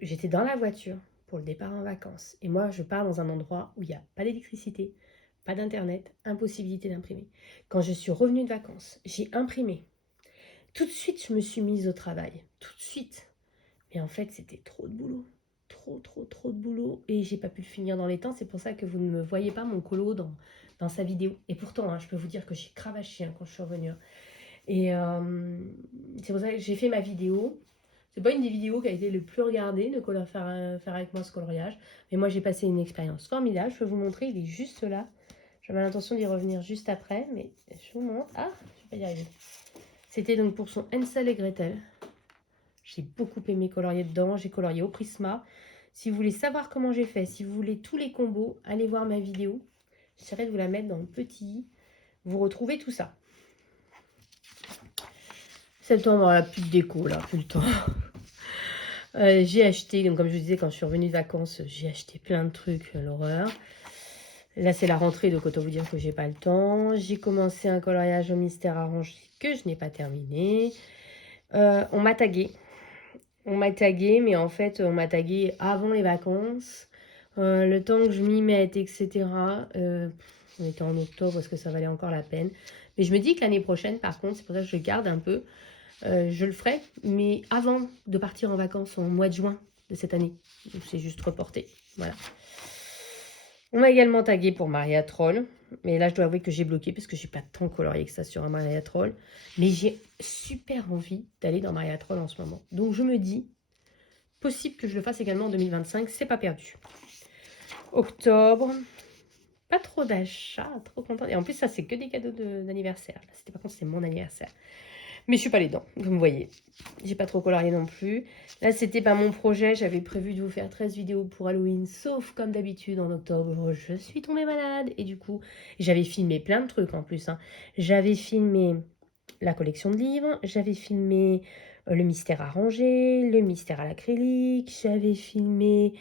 J'étais dans la voiture pour le départ en vacances. Et moi, je pars dans un endroit où il n'y a pas d'électricité, pas d'internet, impossibilité d'imprimer. Quand je suis revenue de vacances, j'ai imprimé. Tout de suite, je me suis mise au travail. Tout de suite. Mais en fait, c'était trop de boulot. Trop de boulot. Et j'ai pas pu le finir dans les temps. C'est pour ça que vous ne me voyez pas mon colo dans sa vidéo. Et pourtant, hein, je peux vous dire que j'ai cravaché hein, quand je suis revenue. Et c'est pour ça que j'ai fait ma vidéo. C'est pas une des vidéos qui a été le plus regardée de faire avec moi ce coloriage. Mais moi, j'ai passé une expérience formidable. Je peux vous montrer, il est juste là. J'avais l'intention d'y revenir juste après, mais je vous montre. Ah, je vais pas y arriver. C'était donc pour son Hansel et Gretel. J'ai beaucoup aimé colorier dedans. J'ai colorié au Prisma. Si vous voulez savoir comment j'ai fait, si vous voulez tous les combos, allez voir ma vidéo. J'essaierai de vous la mettre dans le petit. Vous retrouvez tout ça. Septembre, voilà, plus de déco, là, plus le temps. J'ai acheté, donc comme je vous disais, quand je suis revenue de vacances, j'ai acheté plein de trucs, l'horreur. Là, c'est la rentrée, donc autant vous dire que j'ai pas le temps. J'ai commencé un coloriage au mystère arrangé que je n'ai pas terminé. On m'a tagué. On m'a tagué, mais en fait, on m'a tagué avant les vacances. Le temps que je m'y mette, etc. On était en octobre, est-ce que ça valait encore la peine? Mais je me dis que l'année prochaine, par contre, c'est pour ça que je garde un peu. Je le ferai, mais avant de partir en vacances au mois de juin de cette année. Donc c'est juste reporté. Voilà. On m'a également tagué pour Maria Troll. Mais là, je dois avouer que j'ai bloqué parce que j'ai pas tant colorié que ça sur un Maria Troll. Mais j'ai super envie d'aller dans Maria Troll en ce moment. Donc je me dis, possible que je le fasse également en 2025, c'est pas perdu. Octobre, pas trop d'achats, trop contente. Et en plus, ça, c'est que des cadeaux d'anniversaire. C'était par contre, c'est mon anniversaire. Mais je suis pas les dents, comme vous voyez. J'ai pas trop colorié non plus. Là, c'était pas mon projet. J'avais prévu de vous faire 13 vidéos pour Halloween. Sauf, comme d'habitude, en octobre, je suis tombée malade. Et du coup, j'avais filmé plein de trucs en plus. Hein. J'avais filmé la collection de livres. J'avais filmé le mystère arrangé, le mystère à l'acrylique. J'avais filmé...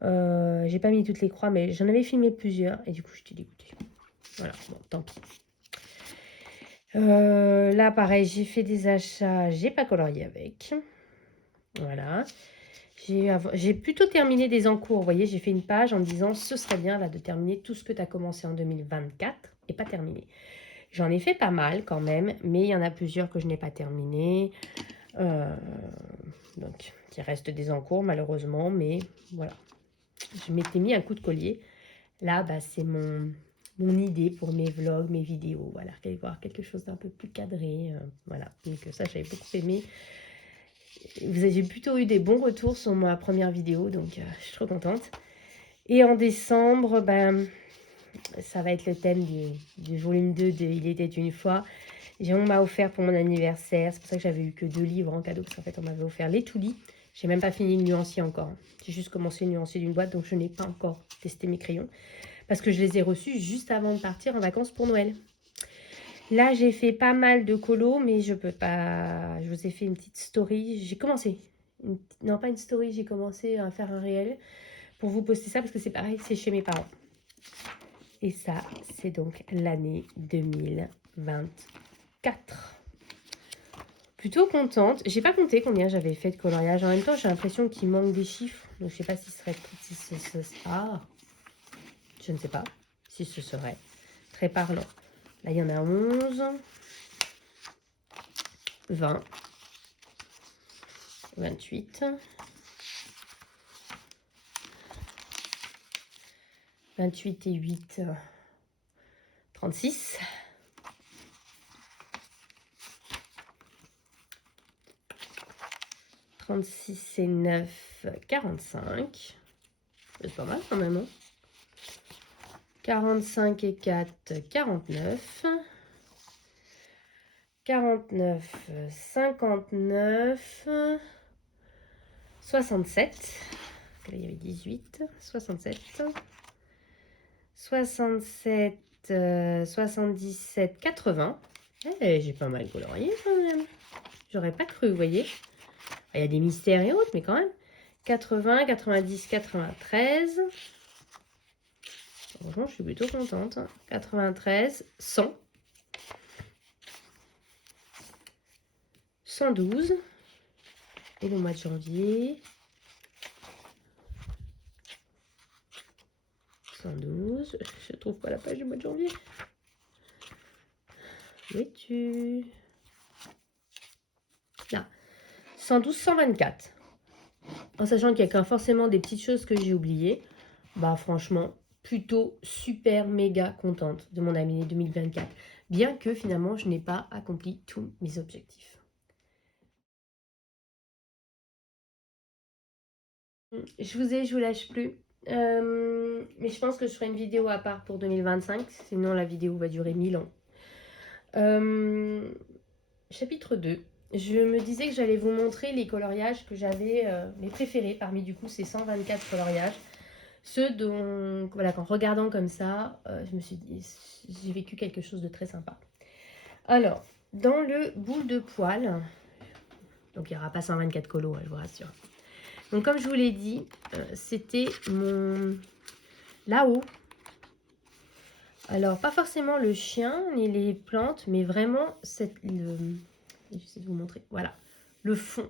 j'ai pas mis toutes les croix, mais j'en avais filmé plusieurs. Et du coup, j'étais dégoûtée. Voilà, bon, tant pis. Là, pareil, j'ai fait des achats, j'ai pas colorié avec. Voilà. J'ai plutôt terminé des encours. Vous voyez, j'ai fait une page en me disant ce serait bien là de terminer tout ce que tu as commencé en 2024 et pas terminé. J'en ai fait pas mal quand même, mais il y en a plusieurs que je n'ai pas terminé. Donc, il reste des encours malheureusement, mais voilà. Je m'étais mis un coup de collier. Là, bah, c'est mon idée pour mes vlogs, mes vidéos. Voilà, voir quelque chose d'un peu plus cadré. Voilà, donc ça, j'avais beaucoup aimé. J'ai plutôt eu des bons retours sur ma première vidéo, donc je suis trop contente. Et en décembre, ben, ça va être le thème du volume 2 de Il était une fois. On m'a offert pour mon anniversaire, c'est pour ça que j'avais eu que 2 livres en cadeau, parce qu'en fait, on m'avait offert les Toulis. J'ai même pas fini le nuancier encore. J'ai juste commencé le nuancier d'une boîte, donc je n'ai pas encore testé mes crayons. Parce que je les ai reçus juste avant de partir en vacances pour Noël. Là, j'ai fait pas mal de colos, mais je peux pas... Je vous ai fait une petite story. J'ai commencé. Non, pas une story, j'ai commencé à faire un réel pour vous poster ça, parce que c'est pareil, c'est chez mes parents. Et ça, c'est donc l'année 2024. Plutôt contente. J'ai pas compté combien j'avais fait de coloriage. En même temps, j'ai l'impression qu'il manque des chiffres. Donc, je sais pas si ce serait... Ah, je ne sais pas si ce serait très parlant. Là, il y en a 11, 20, 28, 28 et 8, 36, 36 et 9, 45. C'est pas mal quand même. Hein. 45 et 4, 49. 49, 59, 67. Là, il y avait 18, 67, 67, 77, 80. Eh, j'ai pas mal colorié quand même. J'aurais pas cru, vous voyez. Il y a des mystères et autres, mais quand même. 80, 90, 93. Franchement, je suis plutôt contente. 93, 100. 112. Et le mois de janvier. 112. Je trouve pas la page du mois de janvier. Où es-tu? Là. 112, 124. En sachant qu'il y a quand même forcément des petites choses que j'ai oubliées. Bah franchement, plutôt super méga contente de mon année 2024. Bien que finalement, je n'ai pas accompli tous mes objectifs. Je vous lâche plus. Mais je pense que je ferai une vidéo à part pour 2025. Sinon, la vidéo va durer 1000 ans. Chapitre 2. Je me disais que j'allais vous montrer les coloriages que j'avais, mes préférés parmi du coup ces 124 coloriages. Ceux dont, voilà, qu'en regardant comme ça, je me suis dit, j'ai vécu quelque chose de très sympa. Alors, dans le boule de poil, donc il n'y aura pas 124 colos, je vous rassure. Donc comme je vous l'ai dit, c'était mon là-haut. Alors, pas forcément le chien ni les plantes, mais vraiment j'essaie de vous montrer. Voilà, le fond.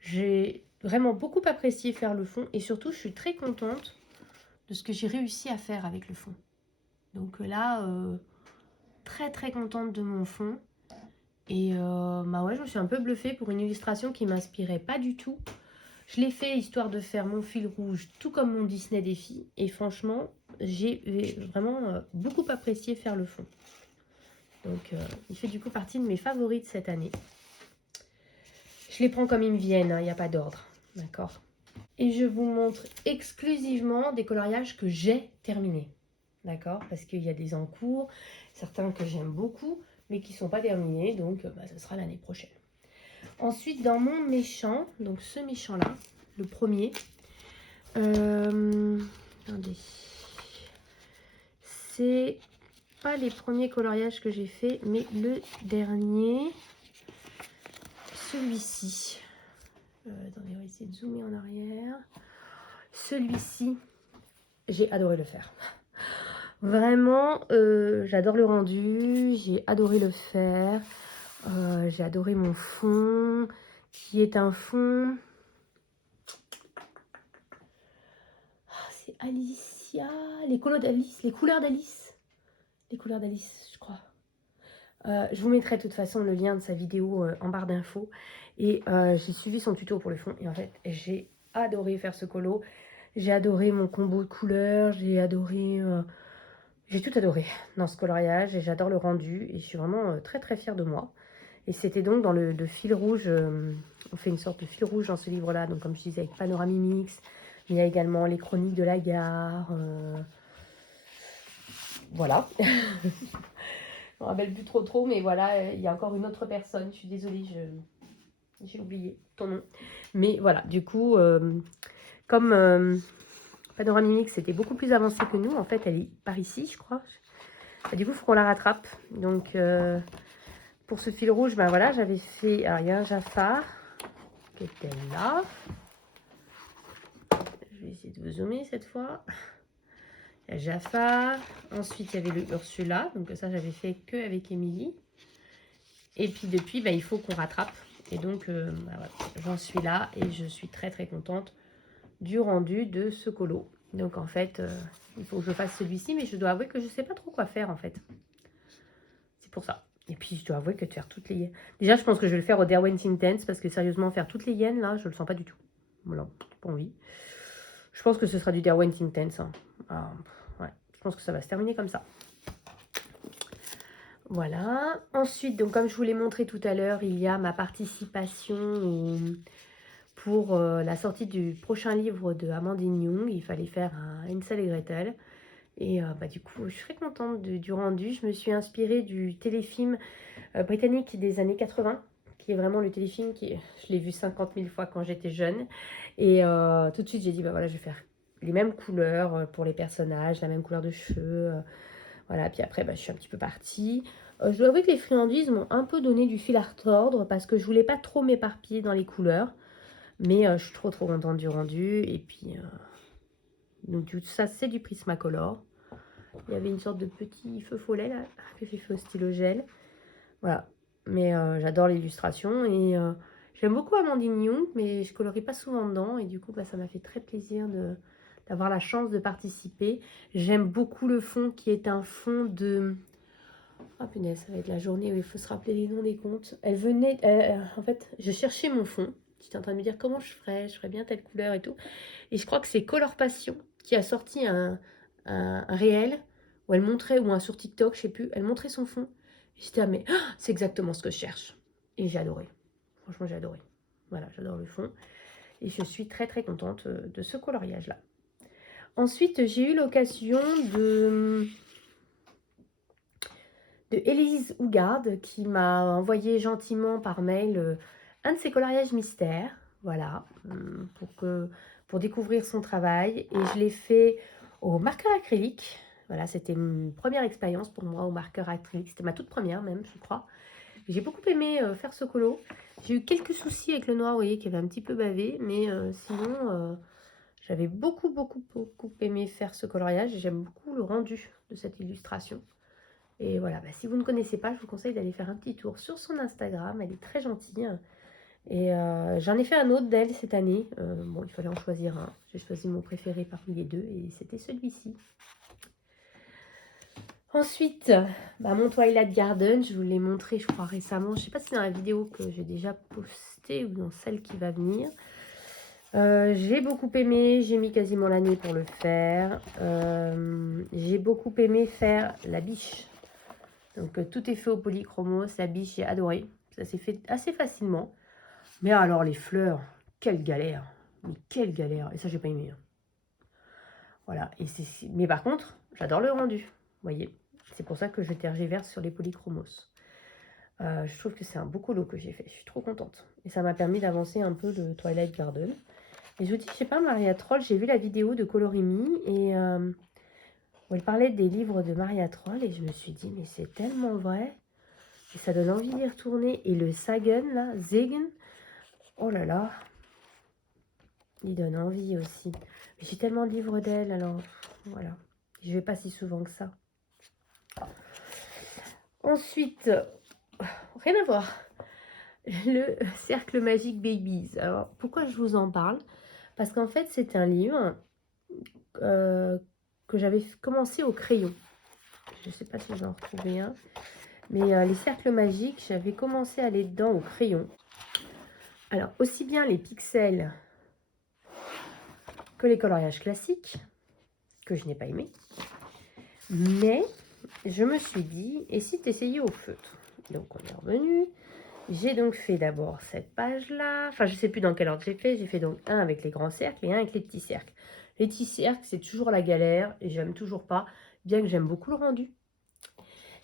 J'ai vraiment beaucoup apprécié faire le fond et surtout, je suis très contente de ce que j'ai réussi à faire avec le fond. Donc là, très très contente de mon fond. Et bah ouais, je me suis un peu bluffée pour une illustration qui m'inspirait pas du tout. Je l'ai fait histoire de faire mon fil rouge, tout comme mon Disney défi. Et franchement, j'ai vraiment beaucoup apprécié faire le fond. Donc, il fait du coup partie de mes favoris de cette année. Je les prends comme ils me viennent, il n'y a pas d'ordre. D'accord. Et je vous montre exclusivement des coloriages que j'ai terminés. D'accord. Parce qu'il y a des en cours, certains que j'aime beaucoup, mais qui ne sont pas terminés. Donc, ce sera l'année prochaine. Ensuite, dans mon méchant, donc ce méchant-là, le premier. Attendez. C'est pas les premiers coloriages que j'ai fait, mais le dernier. Celui-ci. Attendez, on va essayer de zoomer en arrière. Celui-ci, j'ai adoré le faire. Vraiment, j'adore le rendu, j'ai adoré le faire. J'ai adoré mon fond, qui est un fond... c'est Alicia, les couleurs d'Alice, les couleurs d'Alice. Les couleurs d'Alice, je crois. Je vous mettrai de toute façon le lien de sa vidéo en barre d'infos. Et j'ai suivi son tuto pour le fond. Et en fait, j'ai adoré faire ce colo. J'ai adoré mon combo de couleurs. J'ai adoré... j'ai tout adoré dans ce coloriage. Et j'adore le rendu. Et je suis vraiment très très fière de moi. Et c'était donc dans le fil rouge. On fait une sorte de fil rouge dans ce livre-là. Donc comme je disais, avec Panoramimix. Il y a également les chroniques de la gare. Voilà. Je me rappelle plus trop, mais voilà, il y a encore une autre personne. Je suis désolée, j'ai oublié ton nom. Mais voilà, du coup, comme Panoramimix c'était beaucoup plus avancé que nous, en fait, elle est par ici, je crois. Et du coup, il faut qu'on la rattrape. Donc, pour ce fil rouge, ben voilà, j'avais fait... Alors, il y a un Jafar qui était là. Je vais essayer de vous zoomer cette fois. Il y a Jafar. Ensuite, il y avait le Ursula. Donc, ça, j'avais fait que avec Émilie. Et puis, depuis, ben, il faut qu'on rattrape. Et donc, ben, voilà, j'en suis là et je suis très, très contente du rendu de ce colo. Donc, en fait, il faut que je fasse celui-ci, mais je dois avouer que je ne sais pas trop quoi faire, en fait. C'est pour ça. Et puis, je dois avouer que de faire toutes les yens... Déjà, je pense que je vais le faire au Derwent Intense, parce que sérieusement, faire toutes les yens, là, je le sens pas du tout. Voilà, pas envie. Je pense que ce sera du Derwent Intense. Hein. Ouais, je pense que ça va se terminer comme ça. Voilà. Ensuite, donc comme je vous l'ai montré tout à l'heure, il y a ma participation pour la sortie du prochain livre de Amandine Young. Il fallait faire un Hansel et Gretel. Et bah, du coup, je suis très contente du rendu. Je me suis inspirée du téléfilm britannique des années 80, qui est vraiment le téléfilm je l'ai vu 50 000 fois quand j'étais jeune. Et tout de suite, j'ai dit, bah voilà, je vais faire les mêmes couleurs pour les personnages, la même couleur de cheveux. Voilà, puis après, je suis un petit peu partie. Je dois avouer que les friandises m'ont un peu donné du fil à retordre parce que je voulais pas trop m'éparpiller dans les couleurs. Mais je suis trop contente du rendu. Et puis, donc ça, c'est du Prismacolor. Il y avait une sorte de petit feu follet là, que j'ai fait au stylo gel. Voilà. Mais j'adore l'illustration et j'aime beaucoup Amandine Young, mais je colorie pas souvent dedans. Et du coup, ça m'a fait très plaisir d'avoir la chance de participer. J'aime beaucoup le fond qui est un fond de... Ah punaise, ça va être la journée où il faut se rappeler les noms des comptes. Elle venait... en fait, je cherchais mon fond. J'étais en train de me dire comment je ferais bien telle couleur et tout. Et je crois que c'est Color Passion qui a sorti un réel où elle montrait, ou un sur TikTok, je sais plus, elle montrait son fond. Et j'étais, mais c'est exactement ce que je cherche. Et j'ai adoré. Franchement, j'ai adoré. Voilà, j'adore le fond. Et je suis très contente de ce coloriage-là. Ensuite, j'ai eu l'occasion de Élise Hougarde qui m'a envoyé gentiment par mail un de ses coloriages mystères. Voilà, pour découvrir son travail. Et je l'ai fait au marqueur acrylique. Voilà, c'était une première expérience pour moi au marqueur acrylique. C'était ma toute première même, je crois. J'ai beaucoup aimé faire ce colo. J'ai eu quelques soucis avec le noir, vous voyez, qui avait un petit peu bavé. Mais sinon, j'avais beaucoup aimé faire ce coloriage. J'aime beaucoup le rendu de cette illustration. Et voilà, si vous ne connaissez pas, je vous conseille d'aller faire un petit tour sur son Instagram. Elle est très gentille. Et j'en ai fait un autre d'elle cette année. Bon, il fallait en choisir un. J'ai choisi mon préféré parmi les deux et c'était celui-ci. Ensuite, mon Twilight Garden, je vous l'ai montré, je crois, récemment. Je ne sais pas si c'est dans la vidéo que j'ai déjà postée ou dans celle qui va venir. J'ai beaucoup aimé, j'ai mis quasiment l'année pour le faire. J'ai beaucoup aimé faire la biche. Donc tout est fait au polychromos, la biche, j'ai adoré. Ça s'est fait assez facilement. Mais alors les fleurs, quelle galère. Mais quelle galère. Et ça, j'ai pas aimé. Voilà. Mais par contre, j'adore le rendu. Vous voyez. C'est pour ça que je tergiverse sur les polychromos. Je trouve que c'est un beau colo que j'ai fait. Je suis trop contente. Et ça m'a permis d'avancer un peu le Twilight Garden. Et je vous dis, je sais pas, Maria Troll, j'ai vu la vidéo de Colorimi et où elle parlait des livres de Maria Troll et je me suis dit, mais c'est tellement vrai. Et ça donne envie d'y retourner. Et le Sagen, là, Zegen, oh là là, il donne envie aussi. Mais j'ai tellement de livres d'elle, alors voilà. Je vais pas si souvent que ça. Ensuite, rien à voir. Le Cercle Magique Babies. Alors, pourquoi je vous en parle? Parce qu'en fait, c'est un livre que j'avais commencé au crayon. Je ne sais pas si je vais en retrouver un. Mais les cercles magiques, j'avais commencé à aller dedans au crayon. Alors, aussi bien les pixels que les coloriages classiques, que je n'ai pas aimé. Mais je me suis dit, et si tu essayais au feutre? Donc, on est revenu. J'ai donc fait d'abord cette page-là. Enfin, je ne sais plus dans quel ordre j'ai fait. J'ai fait donc un avec les grands cercles et un avec les petits cercles. Les petits cercles, c'est toujours la galère et j'aime toujours pas, bien que j'aime beaucoup le rendu.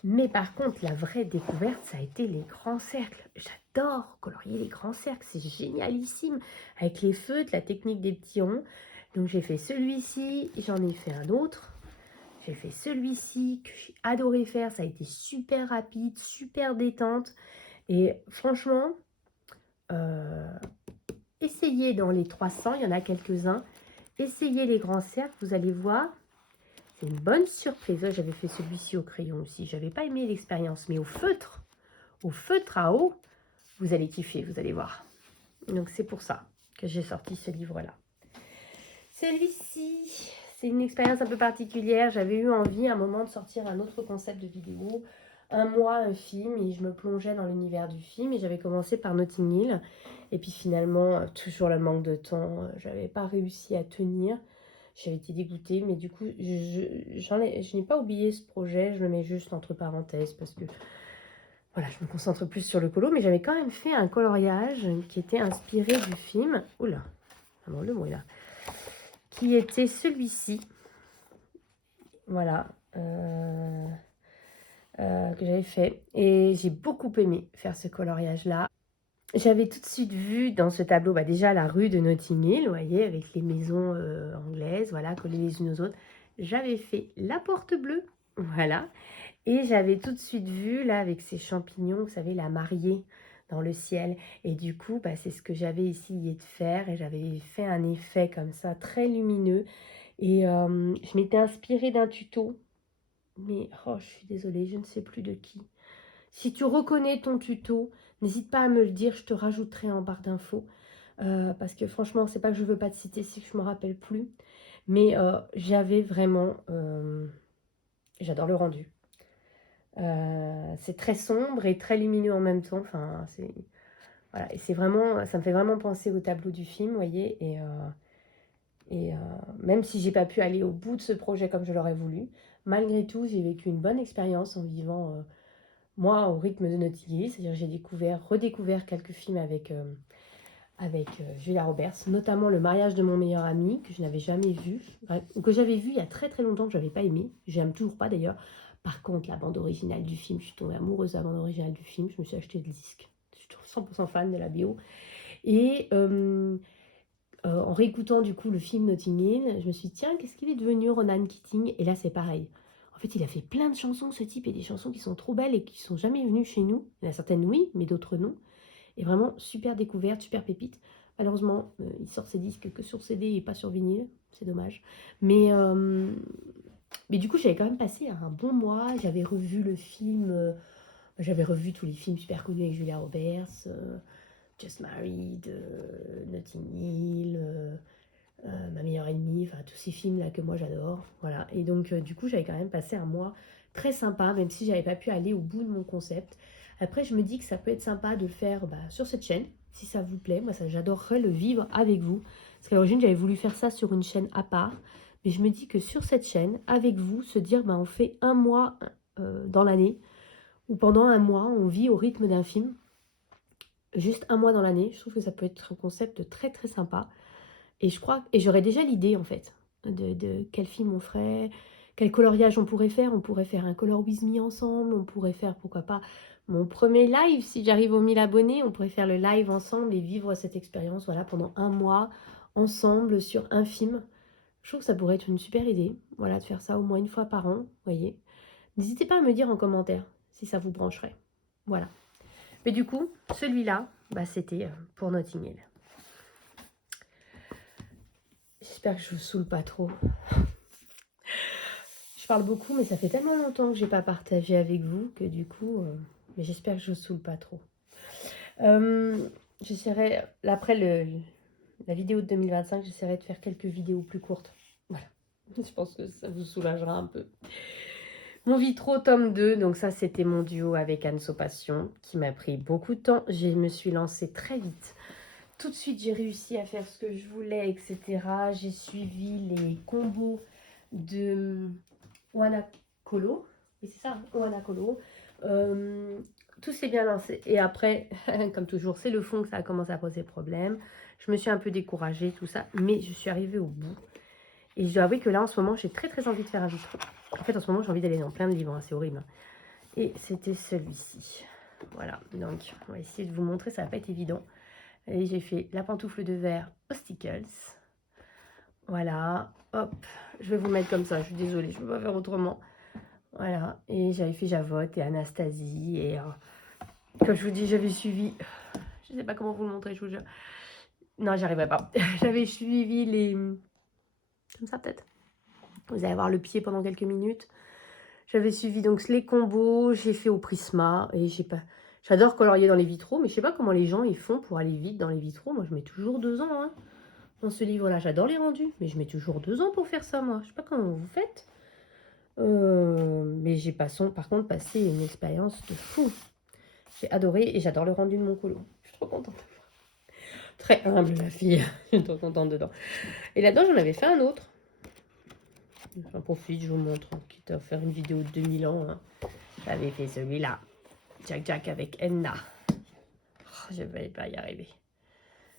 Mais par contre, la vraie découverte, ça a été les grands cercles. J'adore colorier les grands cercles, c'est génialissime. Avec les feutres, la technique des petits ronds. Donc j'ai fait celui-ci, j'en ai fait un autre. J'ai fait celui-ci que j'ai adoré faire, ça a été super rapide, super détente. Et franchement, essayez dans les 300, il y en a quelques-uns. Essayez les grands cercles, vous allez voir. C'est une bonne surprise. J'avais fait celui-ci au crayon aussi. J'avais pas aimé l'expérience, mais au feutre à eau, vous allez kiffer, vous allez voir. Donc c'est pour ça que j'ai sorti ce livre-là. Celui-ci, c'est une expérience un peu particulière. J'avais eu envie à un moment de sortir un autre concept de vidéo. Un mois, un film, et je me plongeais dans l'univers du film. Et j'avais commencé par Notting Hill. Et puis finalement, toujours le manque de temps. J'avais pas réussi à tenir. J'avais été dégoûtée, mais du coup, je n'ai pas oublié ce projet. Je le mets juste entre parenthèses parce que voilà, je me concentre plus sur le colo. Mais j'avais quand même fait un coloriage qui était inspiré du film. Oula, vraiment le mot est là. Qui était celui-ci. Voilà. Que j'avais fait. Et j'ai beaucoup aimé faire ce coloriage-là. J'avais tout de suite vu dans ce tableau, bah, déjà la rue de Notting Hill, vous voyez, avec les maisons anglaises, voilà, collées les unes aux autres. J'avais fait la porte bleue, voilà. Et j'avais tout de suite vu, là, avec ces champignons, vous savez, la mariée dans le ciel. Et du coup, bah, c'est ce que j'avais essayé de faire. Et j'avais fait un effet comme ça, très lumineux. Et je m'étais inspirée d'un tuto. Mais, oh, je suis désolée, je ne sais plus de qui. Si tu reconnais ton tuto, n'hésite pas à me le dire, je te rajouterai en barre d'infos. Parce que franchement, c'est pas que je veux pas te citer, c'est que je me rappelle plus. Mais j'avais vraiment... j'adore le rendu. C'est très sombre et très lumineux en même temps. Enfin, c'est voilà, et c'est vraiment, ça me fait vraiment penser au tableau du film, vous voyez. Et même si j'ai pas pu aller au bout de ce projet comme je l'aurais voulu, malgré tout, j'ai vécu une bonne expérience en vivant moi au rythme de Notting Hill. C'est-à-dire j'ai redécouvert quelques films avec Julia Roberts, notamment Le mariage de mon meilleur ami, que je n'avais jamais vu, ou que j'avais vu il y a très très longtemps, que je n'avais pas aimé. J'aime toujours pas d'ailleurs. Par contre, la bande originale du film, je suis tombée amoureuse de la bande originale du film, je me suis acheté le disque. Je suis 100% fan de la BO. Et en réécoutant du coup le film Notting Hill, je me suis dit, tiens, qu'est-ce qu'il est devenu Ronan Keating? Et là, c'est pareil. En fait, il a fait plein de chansons, ce type, et des chansons qui sont trop belles et qui sont jamais venues chez nous. Il y en a certaines, oui, mais d'autres non. Et vraiment, super découverte, super pépite. Malheureusement, il sort ses disques que sur CD et pas sur vinyle. C'est dommage. Mais du coup, j'avais quand même passé un bon mois. J'avais revu le film. J'avais revu tous les films super connus avec Julia Roberts. Just Married, Notting Hill, Ma meilleure ennemie. Enfin, tous ces films-là que moi j'adore. Voilà. Et donc, du coup, j'avais quand même passé un mois très sympa, même si j'avais pas pu aller au bout de mon concept. Après, je me dis que ça peut être sympa de le faire sur cette chaîne, si ça vous plaît. Moi, ça, j'adorerais le vivre avec vous. Parce qu'à l'origine, j'avais voulu faire ça sur une chaîne à part. Mais je me dis que sur cette chaîne, avec vous, se dire, on fait un mois dans l'année, ou pendant un mois, on vit au rythme d'un film. Juste un mois dans l'année. Je trouve que ça peut être un concept très très sympa. Et je crois, et j'aurais déjà l'idée en fait, de quel film on ferait, quel coloriage on pourrait faire. On pourrait faire un Color With Me ensemble, on pourrait faire, pourquoi pas, mon premier live, si j'arrive aux 1000 abonnés, on pourrait faire le live ensemble et vivre cette expérience, voilà, pendant un mois, ensemble, sur un film. Je trouve que ça pourrait être une super idée, voilà, de faire ça au moins une fois par an, vous voyez. N'hésitez pas à me dire en commentaire si ça vous brancherait. Voilà. Mais du coup, celui-là, c'était pour Notting Hill. J'espère que je vous saoule pas trop. Je parle beaucoup, mais ça fait tellement longtemps que j'ai pas partagé avec vous que du coup, mais j'espère que je vous saoule pas trop. J'essaierai, après la vidéo de 2025, j'essaierai de faire quelques vidéos plus courtes. Voilà. Je pense que ça vous soulagera un peu. Mon Vitro tome 2, donc ça c'était mon duo avec Anne Passion, qui m'a pris beaucoup de temps. Je me suis lancée très vite. Tout de suite, j'ai réussi à faire ce que je voulais, etc. J'ai suivi les combos de Oana Kolo. Oui, c'est ça, Oana Kolo. Tout s'est bien lancé. Et après, comme toujours, c'est le fond que ça a commencé à poser problème. Je me suis un peu découragée, tout ça. Mais je suis arrivée au bout. Et je dois avouer que là, en ce moment, j'ai très très envie de faire un vitro. En fait, en ce moment, j'ai envie d'aller dans plein de livres. Hein, c'est horrible. Et c'était celui-ci. Voilà. Donc, on va essayer de vous montrer. Ça va pas être évident. Et j'ai fait la pantoufle de verre aux stickles. Voilà, hop, je vais vous mettre comme ça, je suis désolée, je ne peux pas faire autrement. Voilà, et j'avais fait Javotte et Anastasie, et comme je vous dis, j'avais suivi, je ne sais pas comment vous le montrer, je vous jure. Non, j'y arriverai pas. J'avais suivi les... Comme ça peut-être. Vous allez voir le pied pendant quelques minutes. J'avais suivi donc les combos, j'ai fait au Prisma, et j'ai pas... J'adore colorier dans les vitraux, mais je sais pas comment les gens ils font pour aller vite dans les vitraux. Moi, je mets toujours 2 ans, hein. Dans ce livre-là, j'adore les rendus, mais je mets toujours 2 ans pour faire ça, moi. Je sais pas comment vous faites. Mais j'ai par contre passé une expérience de fou. J'ai adoré et j'adore le rendu de mon colo. Je suis trop contente. Très humble, la fille. Je suis trop contente dedans. Et là-dedans, j'en avais fait un autre. J'en profite, je vous montre. Quitte à faire une vidéo de 2000 ans. Hein. J'avais fait celui-là. Jack Jack avec Enna. Oh, je vais pas y arriver.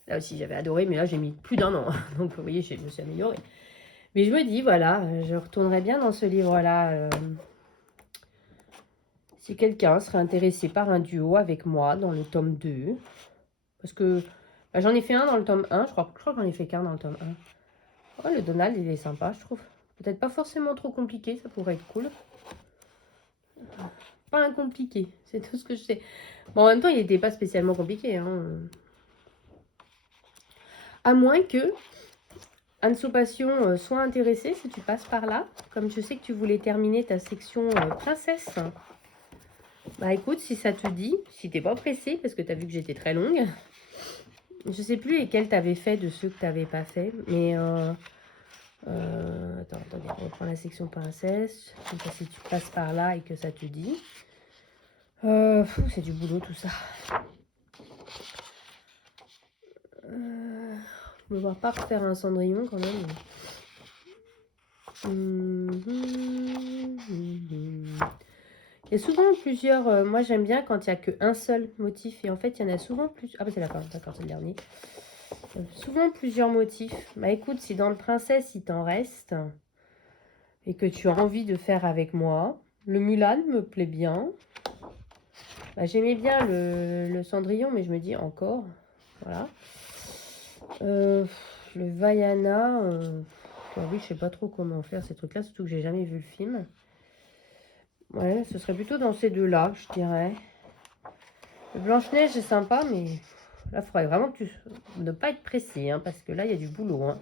Là aussi, j'avais adoré, mais là, j'ai mis plus d'1 an. Donc, vous voyez, je me suis améliorée. Mais je me dis, voilà, je retournerai bien dans ce livre-là. Si quelqu'un serait intéressé par un duo avec moi dans le tome 2. Parce que bah, j'en ai fait un dans le tome 1. Je crois que j'en ai fait qu'un dans le tome 1. Oh, le Donald, il est sympa, je trouve. Peut-être pas forcément trop compliqué, ça pourrait être cool. Pas incompliqué, c'est tout ce que je sais. Bon, en même temps, il n'était pas spécialement compliqué. Hein. À moins que Anso Passion soit intéressé si tu passes par là. Comme je sais que tu voulais terminer ta section princesse. Bah écoute, si ça te dit, si t'es pas pressé, parce que tu as vu que j'étais très longue. Je sais plus lesquels t'avais fait de ceux que t'avais pas fait, mais attends, on reprend la section princesse. Si tu passes par là et que ça te dit. C'est du boulot tout ça. Je me vois pas refaire un Cendrillon quand même. Il y a souvent plusieurs. Moi j'aime bien quand il n'y a qu'un seul motif. Et en fait il y en a souvent plus. Ah bah c'est la fin, d'accord, c'est le dernier. Souvent plusieurs motifs. Bah écoute, si dans le princesse il t'en reste et que tu as envie de faire avec moi, le Mulan me plaît bien. Bah, j'aimais bien le Cendrillon, mais je me dis encore. Voilà. Le Vaiana, oui, je sais pas trop comment faire ces trucs-là, surtout que j'ai jamais vu le film. Ouais, ce serait plutôt dans ces deux-là, je dirais. Le Blanche-Neige, c'est sympa, mais là, il faudrait vraiment ne pas être pressé, hein, parce que là, il y a du boulot. Hein.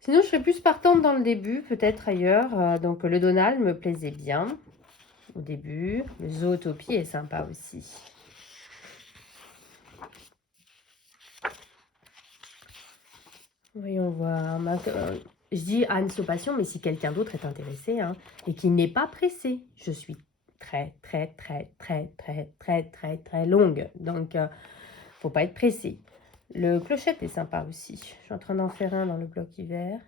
Sinon, je serais plus partante dans le début, peut-être ailleurs. Donc, le Donald me plaisait bien au début. Le Zootopie est sympa aussi. Voyons voir. Je dis Anso Passion, mais si quelqu'un d'autre est intéressé hein, et qui n'est pas pressé, je suis très longue. Donc, faut pas être pressé. Le Clochette est sympa aussi. Je suis en train d'en faire un dans le bloc hiver.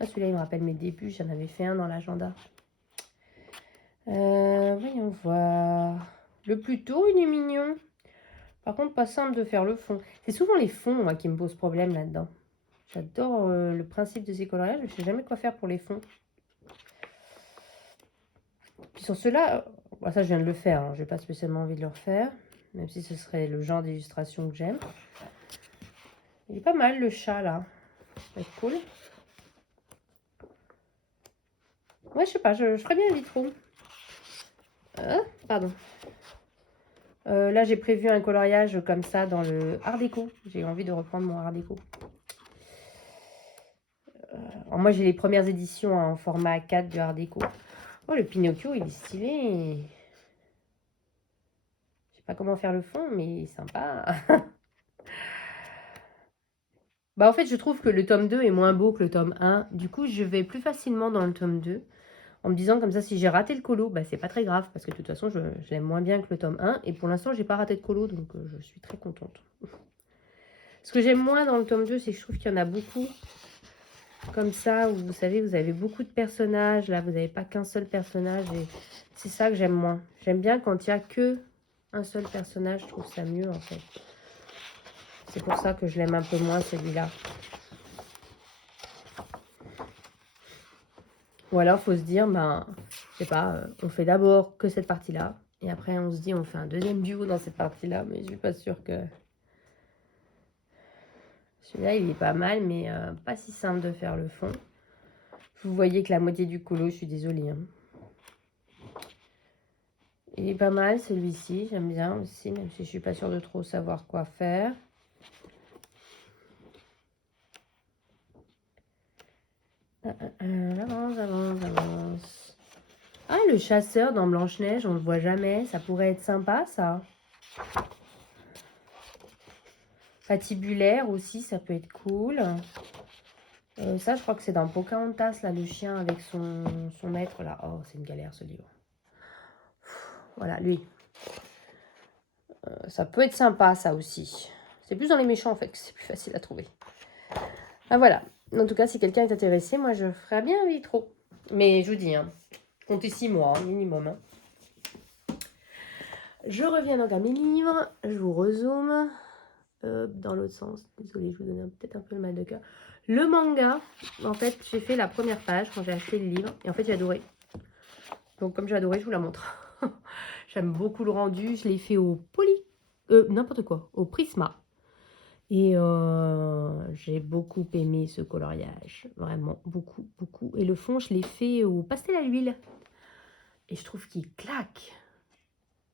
Ah, celui-là, il me rappelle mes débuts. J'en avais fait un dans l'agenda. Voyons voir. Le plus tôt, il est mignon. Par contre, pas simple de faire le fond. C'est souvent les fonds, moi, qui me posent problème là-dedans. J'adore le principe de ces coloriages, mais je ne sais jamais quoi faire pour les fonds. Puis sur ceux-là, ça je viens de le faire, hein, je n'ai pas spécialement envie de le refaire, même si ce serait le genre d'illustration que j'aime. Il est pas mal le chat là, ça va être cool. Ouais, je sais pas, je ferais bien un vitro. Pardon. Là, j'ai prévu un coloriage comme ça dans le Art déco. J'ai envie de reprendre mon Art déco. Alors moi, j'ai les premières éditions en format A4 du Art déco. Oh, le Pinocchio, il est stylé. Je sais pas comment faire le fond, mais il est sympa. Bah en fait, je trouve que le tome 2 est moins beau que le tome 1. Du coup, je vais plus facilement dans le tome 2. En me disant comme ça, si j'ai raté le colo, bah c'est pas très grave. Parce que de toute façon, je l'aime moins bien que le tome 1. Et pour l'instant, j'ai pas raté de colo. Donc, je suis très contente. Ce que j'aime moins dans le tome 2, c'est que je trouve qu'il y en a beaucoup. Comme ça, où vous savez, vous avez beaucoup de personnages. Là, vous n'avez pas qu'un seul personnage. Et c'est ça que j'aime moins. J'aime bien quand il n'y a que un seul personnage. Je trouve ça mieux, en fait. C'est pour ça que je l'aime un peu moins, celui-là. Ou alors, il faut se dire, ben, je sais pas, on fait d'abord que cette partie-là. Et après, on se dit, on fait un deuxième duo dans cette partie-là. Mais je suis pas sûre que... Celui-là, il est pas mal, mais pas si simple de faire le fond. Vous voyez que la moitié du colo, je suis désolée. Hein. Il est pas mal, celui-ci. J'aime bien aussi, même si je suis pas sûre de trop savoir quoi faire. Avance. Ah, le chasseur dans Blanche-Neige, on le voit jamais. Ça pourrait être sympa, ça. Patibulaire aussi, ça peut être cool. Ça, je crois que c'est dans Pocahontas, là, le chien avec son maître, là. Oh, c'est une galère, ce livre. Voilà, lui. Ça peut être sympa, ça aussi. C'est plus dans les méchants, en fait, que c'est plus facile à trouver. Ah, voilà. En tout cas, si quelqu'un est intéressé, moi, je ferais bien un vitro. Mais je vous dis, hein, comptez 6 mois, hein, minimum. Hein. Je reviens donc à mes livres. Je vous rezoome. Dans l'autre sens. Désolée, je vous donne peut-être un peu le mal de cœur. Le manga, en fait, j'ai fait la première page quand j'ai acheté le livre. Et en fait, j'ai adoré. Donc, comme j'ai adoré, je vous la montre. J'aime beaucoup le rendu. Je l'ai fait au poly. n'importe quoi, au Prisma. Et j'ai beaucoup aimé ce coloriage, vraiment beaucoup, beaucoup. Et le fond, je l'ai fait au pastel à l'huile. Et je trouve qu'il claque.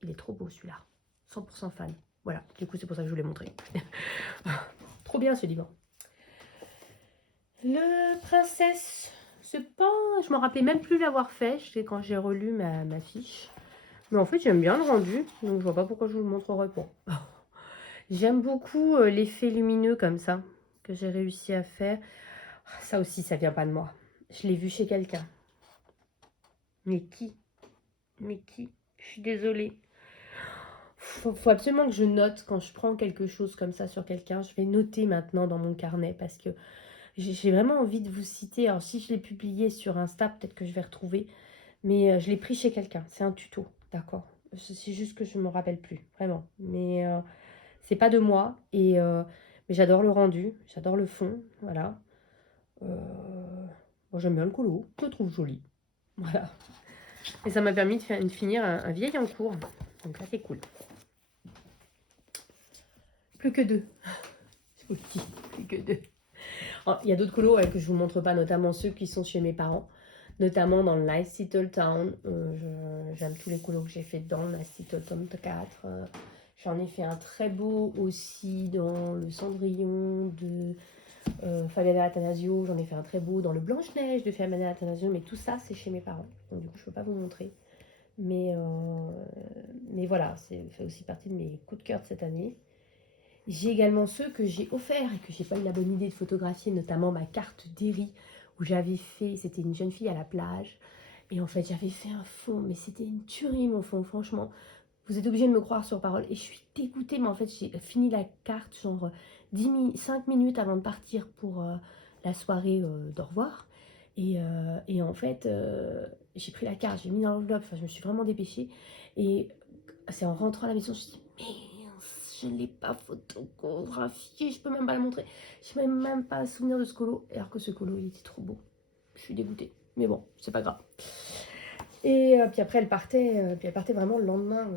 Il est trop beau celui-là. 100% fan. Voilà, du coup c'est pour ça que je vous l'ai montré. Trop bien ce livre. Le Princesse, c'est pas... Je me rappelais même plus l'avoir fait quand j'ai relu ma fiche. Mais en fait j'aime bien le rendu, donc je vois pas pourquoi je vous le montrerai pas. J'aime beaucoup l'effet lumineux comme ça, que j'ai réussi à faire. Ça aussi, ça vient pas de moi. Je l'ai vu chez quelqu'un. Mais qui? Mais qui? Je suis désolée. Faut absolument que je note quand je prends quelque chose comme ça sur quelqu'un. Je vais noter maintenant dans mon carnet parce que j'ai vraiment envie de vous citer. Alors si je l'ai publié sur Insta, peut-être que je vais retrouver. Mais je l'ai pris chez quelqu'un. C'est un tuto, d'accord? C'est juste que je me rappelle plus, vraiment. Mais c'est pas de moi. Mais j'adore le rendu, j'adore le fond, voilà. Moi j'aime bien le colo, je le trouve joli. Voilà. Et ça m'a permis de finir un vieil en cours. Donc ça c'est cool. Plus que deux. Je vous le dis, plus que deux. Alors, il y a d'autres colos que je vous montre pas, notamment ceux qui sont chez mes parents. Notamment dans le Nice Little Town. J'aime tous les colos que j'ai fait dedans. Le Nice Little Town 4. J'en ai fait un très beau aussi dans le Cendrillon de Fabiana Attanasio. J'en ai fait un très beau dans le Blanche-Neige de Fabiana Attanasio. Mais tout ça, c'est chez mes parents. Donc du coup, je ne peux pas vous montrer. Mais voilà, c'est fait aussi partie de mes coups de cœur de cette année. J'ai également ceux que j'ai offerts et que j'ai pas eu la bonne idée de photographier, notamment ma carte d'Eri où j'avais fait, c'était une jeune fille à la plage. Et en fait, j'avais fait un fond, mais c'était une tuerie mon fond, franchement. Vous êtes obligés de me croire sur parole. Et je suis dégoûtée, mais en fait, j'ai fini la carte genre 5 minutes avant de partir pour la soirée d'au revoir. Et en fait, j'ai pris la carte, j'ai mis dans l'enveloppe, enfin, je me suis vraiment dépêchée. Et c'est en rentrant à la maison, je me suis dit, mince, je ne l'ai pas photographié, je peux même pas la montrer. Je n'ai même pas souvenir de ce colo, alors que ce colo, il était trop beau. Je suis dégoûtée, mais bon, c'est pas grave. Et puis après, elle partait vraiment le lendemain.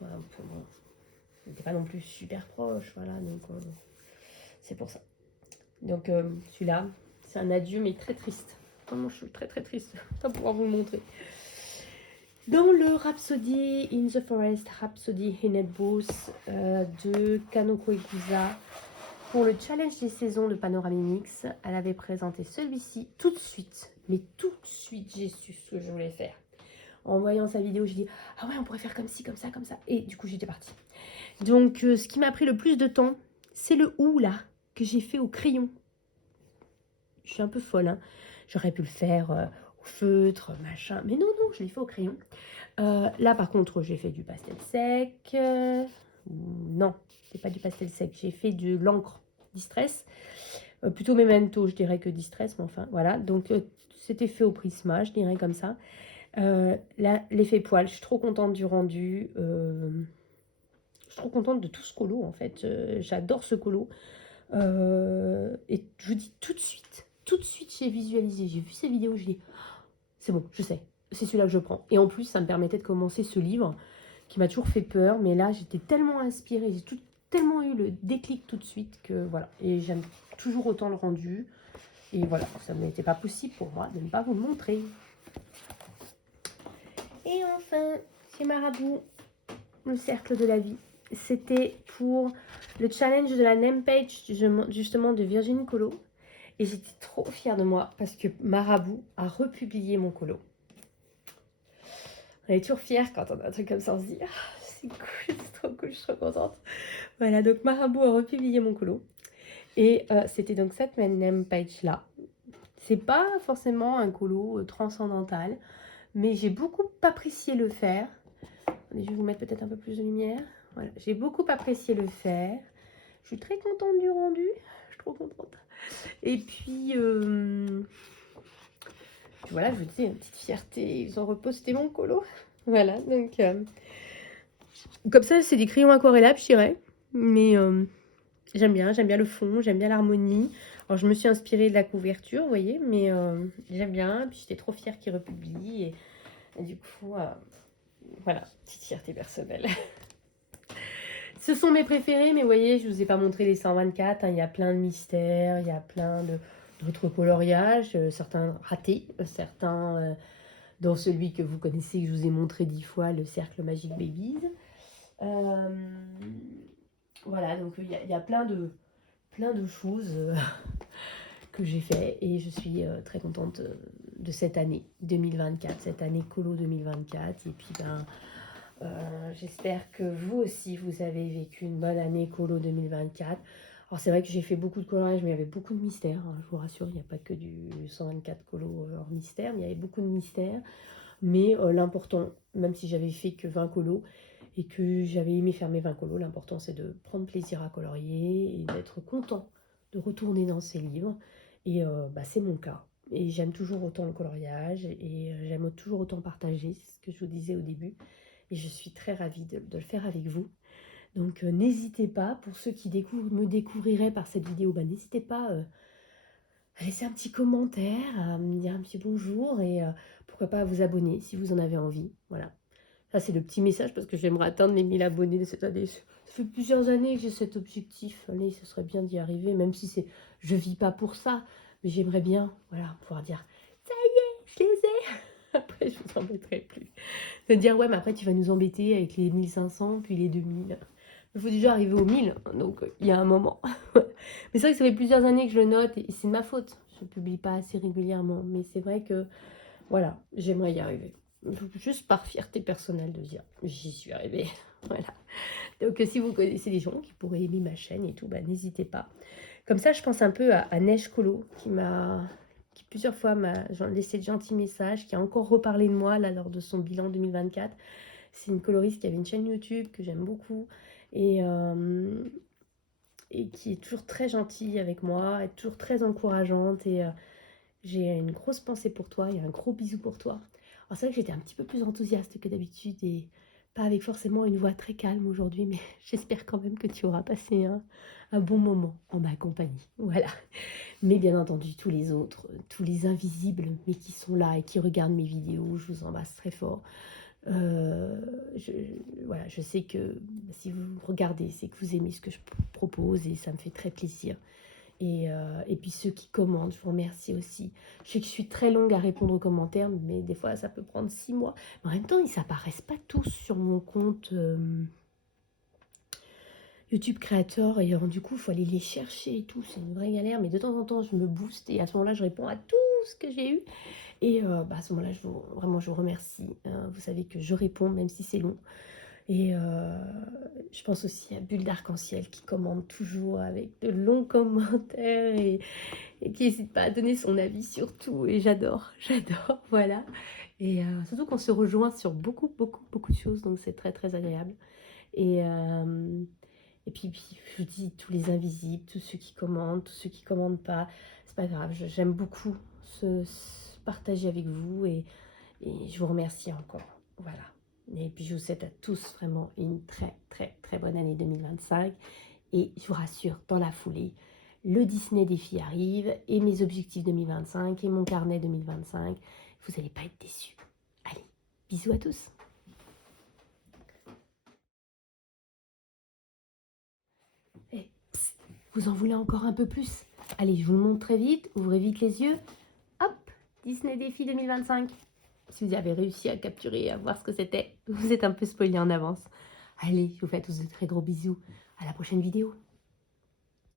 Voilà, bon, elle n'était pas non plus super proche, voilà, donc c'est pour ça. Donc celui-là, c'est un adieu, mais très triste. Vraiment, je suis très très triste de ne pas pouvoir vous le montrer. Dans le Rhapsody in the Forest, Rhapsody in It Booth de Kanoko Ikusa, pour le challenge des saisons de Panoramix, elle avait présenté celui-ci tout de suite. Mais tout de suite, j'ai su ce que je voulais faire. En voyant sa vidéo, j'ai dit « Ah ouais, on pourrait faire comme ci, comme ça, comme ça. » Et du coup, j'étais partie. Donc, ce qui m'a pris le plus de temps, c'est le « ou » là, que j'ai fait au crayon. Je suis un peu folle, hein. J'aurais pu le faire au feutre, machin. Mais non, non, je l'ai fait au crayon. Là, par contre, j'ai fait du pastel sec. Non, c'est pas du pastel sec. J'ai fait de l'encre Distress. Plutôt Memento, je dirais que Distress. Mais enfin, voilà. Donc, c'était fait au Prisma, je dirais comme ça. Là, l'effet poil, je suis trop contente du rendu. Je suis trop contente de tout ce colo, en fait. J'adore ce colo. Et je vous dis tout de suite, j'ai visualisé. J'ai vu ces vidéos, je dis, c'est bon, je sais. C'est celui-là que je prends. Et en plus, ça me permettait de commencer ce livre qui m'a toujours fait peur. Mais là, j'étais tellement inspirée. J'ai tellement eu le déclic tout de suite que voilà. Et j'aime toujours autant le rendu. Et voilà, ça n'était pas possible pour moi de ne pas vous le montrer. Et enfin, chez Marabout, le cercle de la vie. C'était pour le challenge de la name page justement de Virginie Colo. Et j'étais trop fière de moi parce que Marabout a republié mon colo. On est toujours fière quand on a un truc comme ça, on se dit ah, c'est cool, c'est trop cool, je suis trop contente. Voilà, donc Marabout a republié mon colo. Et c'était donc cette name page là. C'est pas forcément un colo transcendantal, mais j'ai beaucoup apprécié le faire. Je vais vous mettre peut-être un peu plus de lumière. Voilà, j'ai beaucoup apprécié le faire. Je suis très contente du rendu. Je suis trop contente. Et puis, voilà, je vous dis, une petite fierté. Ils ont reposté mon colo. Voilà, donc comme ça, c'est des crayons aquarellables, je dirais. Mais j'aime bien le fond, j'aime bien l'harmonie. Alors, je me suis inspirée de la couverture, vous voyez, mais j'aime bien. Puis, j'étais trop fière qu'ils republient. Et du coup, voilà, petite fierté personnelle. Ce sont mes préférés, mais vous voyez, je ne vous ai pas montré les 124. Hein, il y a plein de mystères, il y a plein d'autres coloriages, certains ratés, certains dans celui que vous connaissez, que je vous ai montré 10 fois, le Cercle Magique Babies. Voilà, donc il y a plein de choses que j'ai fait et je suis très contente de cette année 2024, cette année Colo 2024. Et puis j'espère que vous aussi vous avez vécu une bonne année Colo 2024. Alors c'est vrai que j'ai fait beaucoup de coloriage, mais il y avait beaucoup de mystères, hein, je vous rassure, il n'y a pas que du 124 colo hors mystère, mais il y avait beaucoup de mystères. Mais l'important, même si j'avais fait que 20 colos et que j'avais aimé faire mes 20 colos, l'important c'est de prendre plaisir à colorier et d'être content de retourner dans ces livres. Et c'est mon cas. Et j'aime toujours autant le coloriage et j'aime toujours autant partager, c'est ce que je vous disais au début. Et je suis très ravie de le faire avec vous. Donc n'hésitez pas, pour ceux qui me découvriraient par cette vidéo, n'hésitez pas à laisser un petit commentaire, à me dire un petit bonjour et pourquoi pas à vous abonner si vous en avez envie. Voilà. Ça, c'est le petit message parce que j'aimerais atteindre les 1000 abonnés de cette année. Ça fait plusieurs années que j'ai cet objectif. Allez, ce serait bien d'y arriver, même si je vis pas pour ça. Mais j'aimerais bien, voilà, pouvoir dire ça y est, je les ai. Après, je vous embêterai plus. De dire ouais, mais après, tu vas nous embêter avec les 1500, puis les 2000. Il faut déjà arriver aux 1000, donc il y a un moment. Mais c'est vrai que ça fait plusieurs années que je le note et c'est de ma faute. Je ne publie pas assez régulièrement. Mais c'est vrai que, voilà, j'aimerais y arriver. Juste par fierté personnelle de dire j'y suis arrivée. Voilà. Donc si vous connaissez des gens qui pourraient aimer ma chaîne et tout, n'hésitez pas. Comme ça, je pense un peu à Neige Colo qui plusieurs fois m'a laissé de gentils messages, qui a encore reparlé de moi là lors de son bilan 2024. C'est une coloriste qui avait une chaîne YouTube que j'aime beaucoup et qui est toujours très gentille avec moi, et toujours très encourageante. Et j'ai une grosse pensée pour toi et un gros bisou pour toi. Alors c'est vrai que j'étais un petit peu plus enthousiaste que d'habitude et pas avec forcément une voix très calme aujourd'hui, mais j'espère quand même que tu auras passé un bon moment en ma compagnie. Voilà. Mais bien entendu, tous les autres, tous les invisibles, mais qui sont là et qui regardent mes vidéos, je vous embrasse très fort. Voilà, je sais que si vous regardez, c'est que vous aimez ce que je propose et ça me fait très plaisir. Et puis ceux qui commentent, je vous remercie aussi. Je sais que je suis très longue à répondre aux commentaires, mais des fois ça peut prendre 6 mois. Mais en même temps, ils s'apparaissent pas tous sur mon compte YouTube créateur et du coup, il faut aller les chercher et tout. C'est une vraie galère, mais de temps en temps, je me booste et à ce moment-là, je réponds à tout ce que j'ai eu. Et à ce moment-là, vraiment, je vous remercie. Vous savez que je réponds, même si c'est long. Et je pense aussi à Bulle d'Arc-en-Ciel qui commente toujours avec de longs commentaires et qui n'hésite pas à donner son avis sur tout. Et j'adore, voilà. Et surtout qu'on se rejoint sur beaucoup, beaucoup, beaucoup de choses, donc c'est très, très agréable. Et puis, je vous dis, tous les invisibles, tous ceux qui commentent, tous ceux qui commentent pas, c'est pas grave, j'aime beaucoup partager avec vous et je vous remercie encore. Voilà. Et puis je vous souhaite à tous vraiment une très très très bonne année 2025. Et je vous rassure, dans la foulée, le Disney Défi arrive et mes objectifs 2025 et mon carnet 2025. Vous n'allez pas être déçus. Allez, bisous à tous. Et, vous en voulez encore un peu plus? Allez, je vous le montre très vite. Ouvrez vite les yeux. Hop, Disney Défi 2025. Si vous avez réussi à capturer et à voir ce que c'était, vous êtes un peu spoilé en avance. Allez, je vous fais à tous de très gros bisous. À la prochaine vidéo.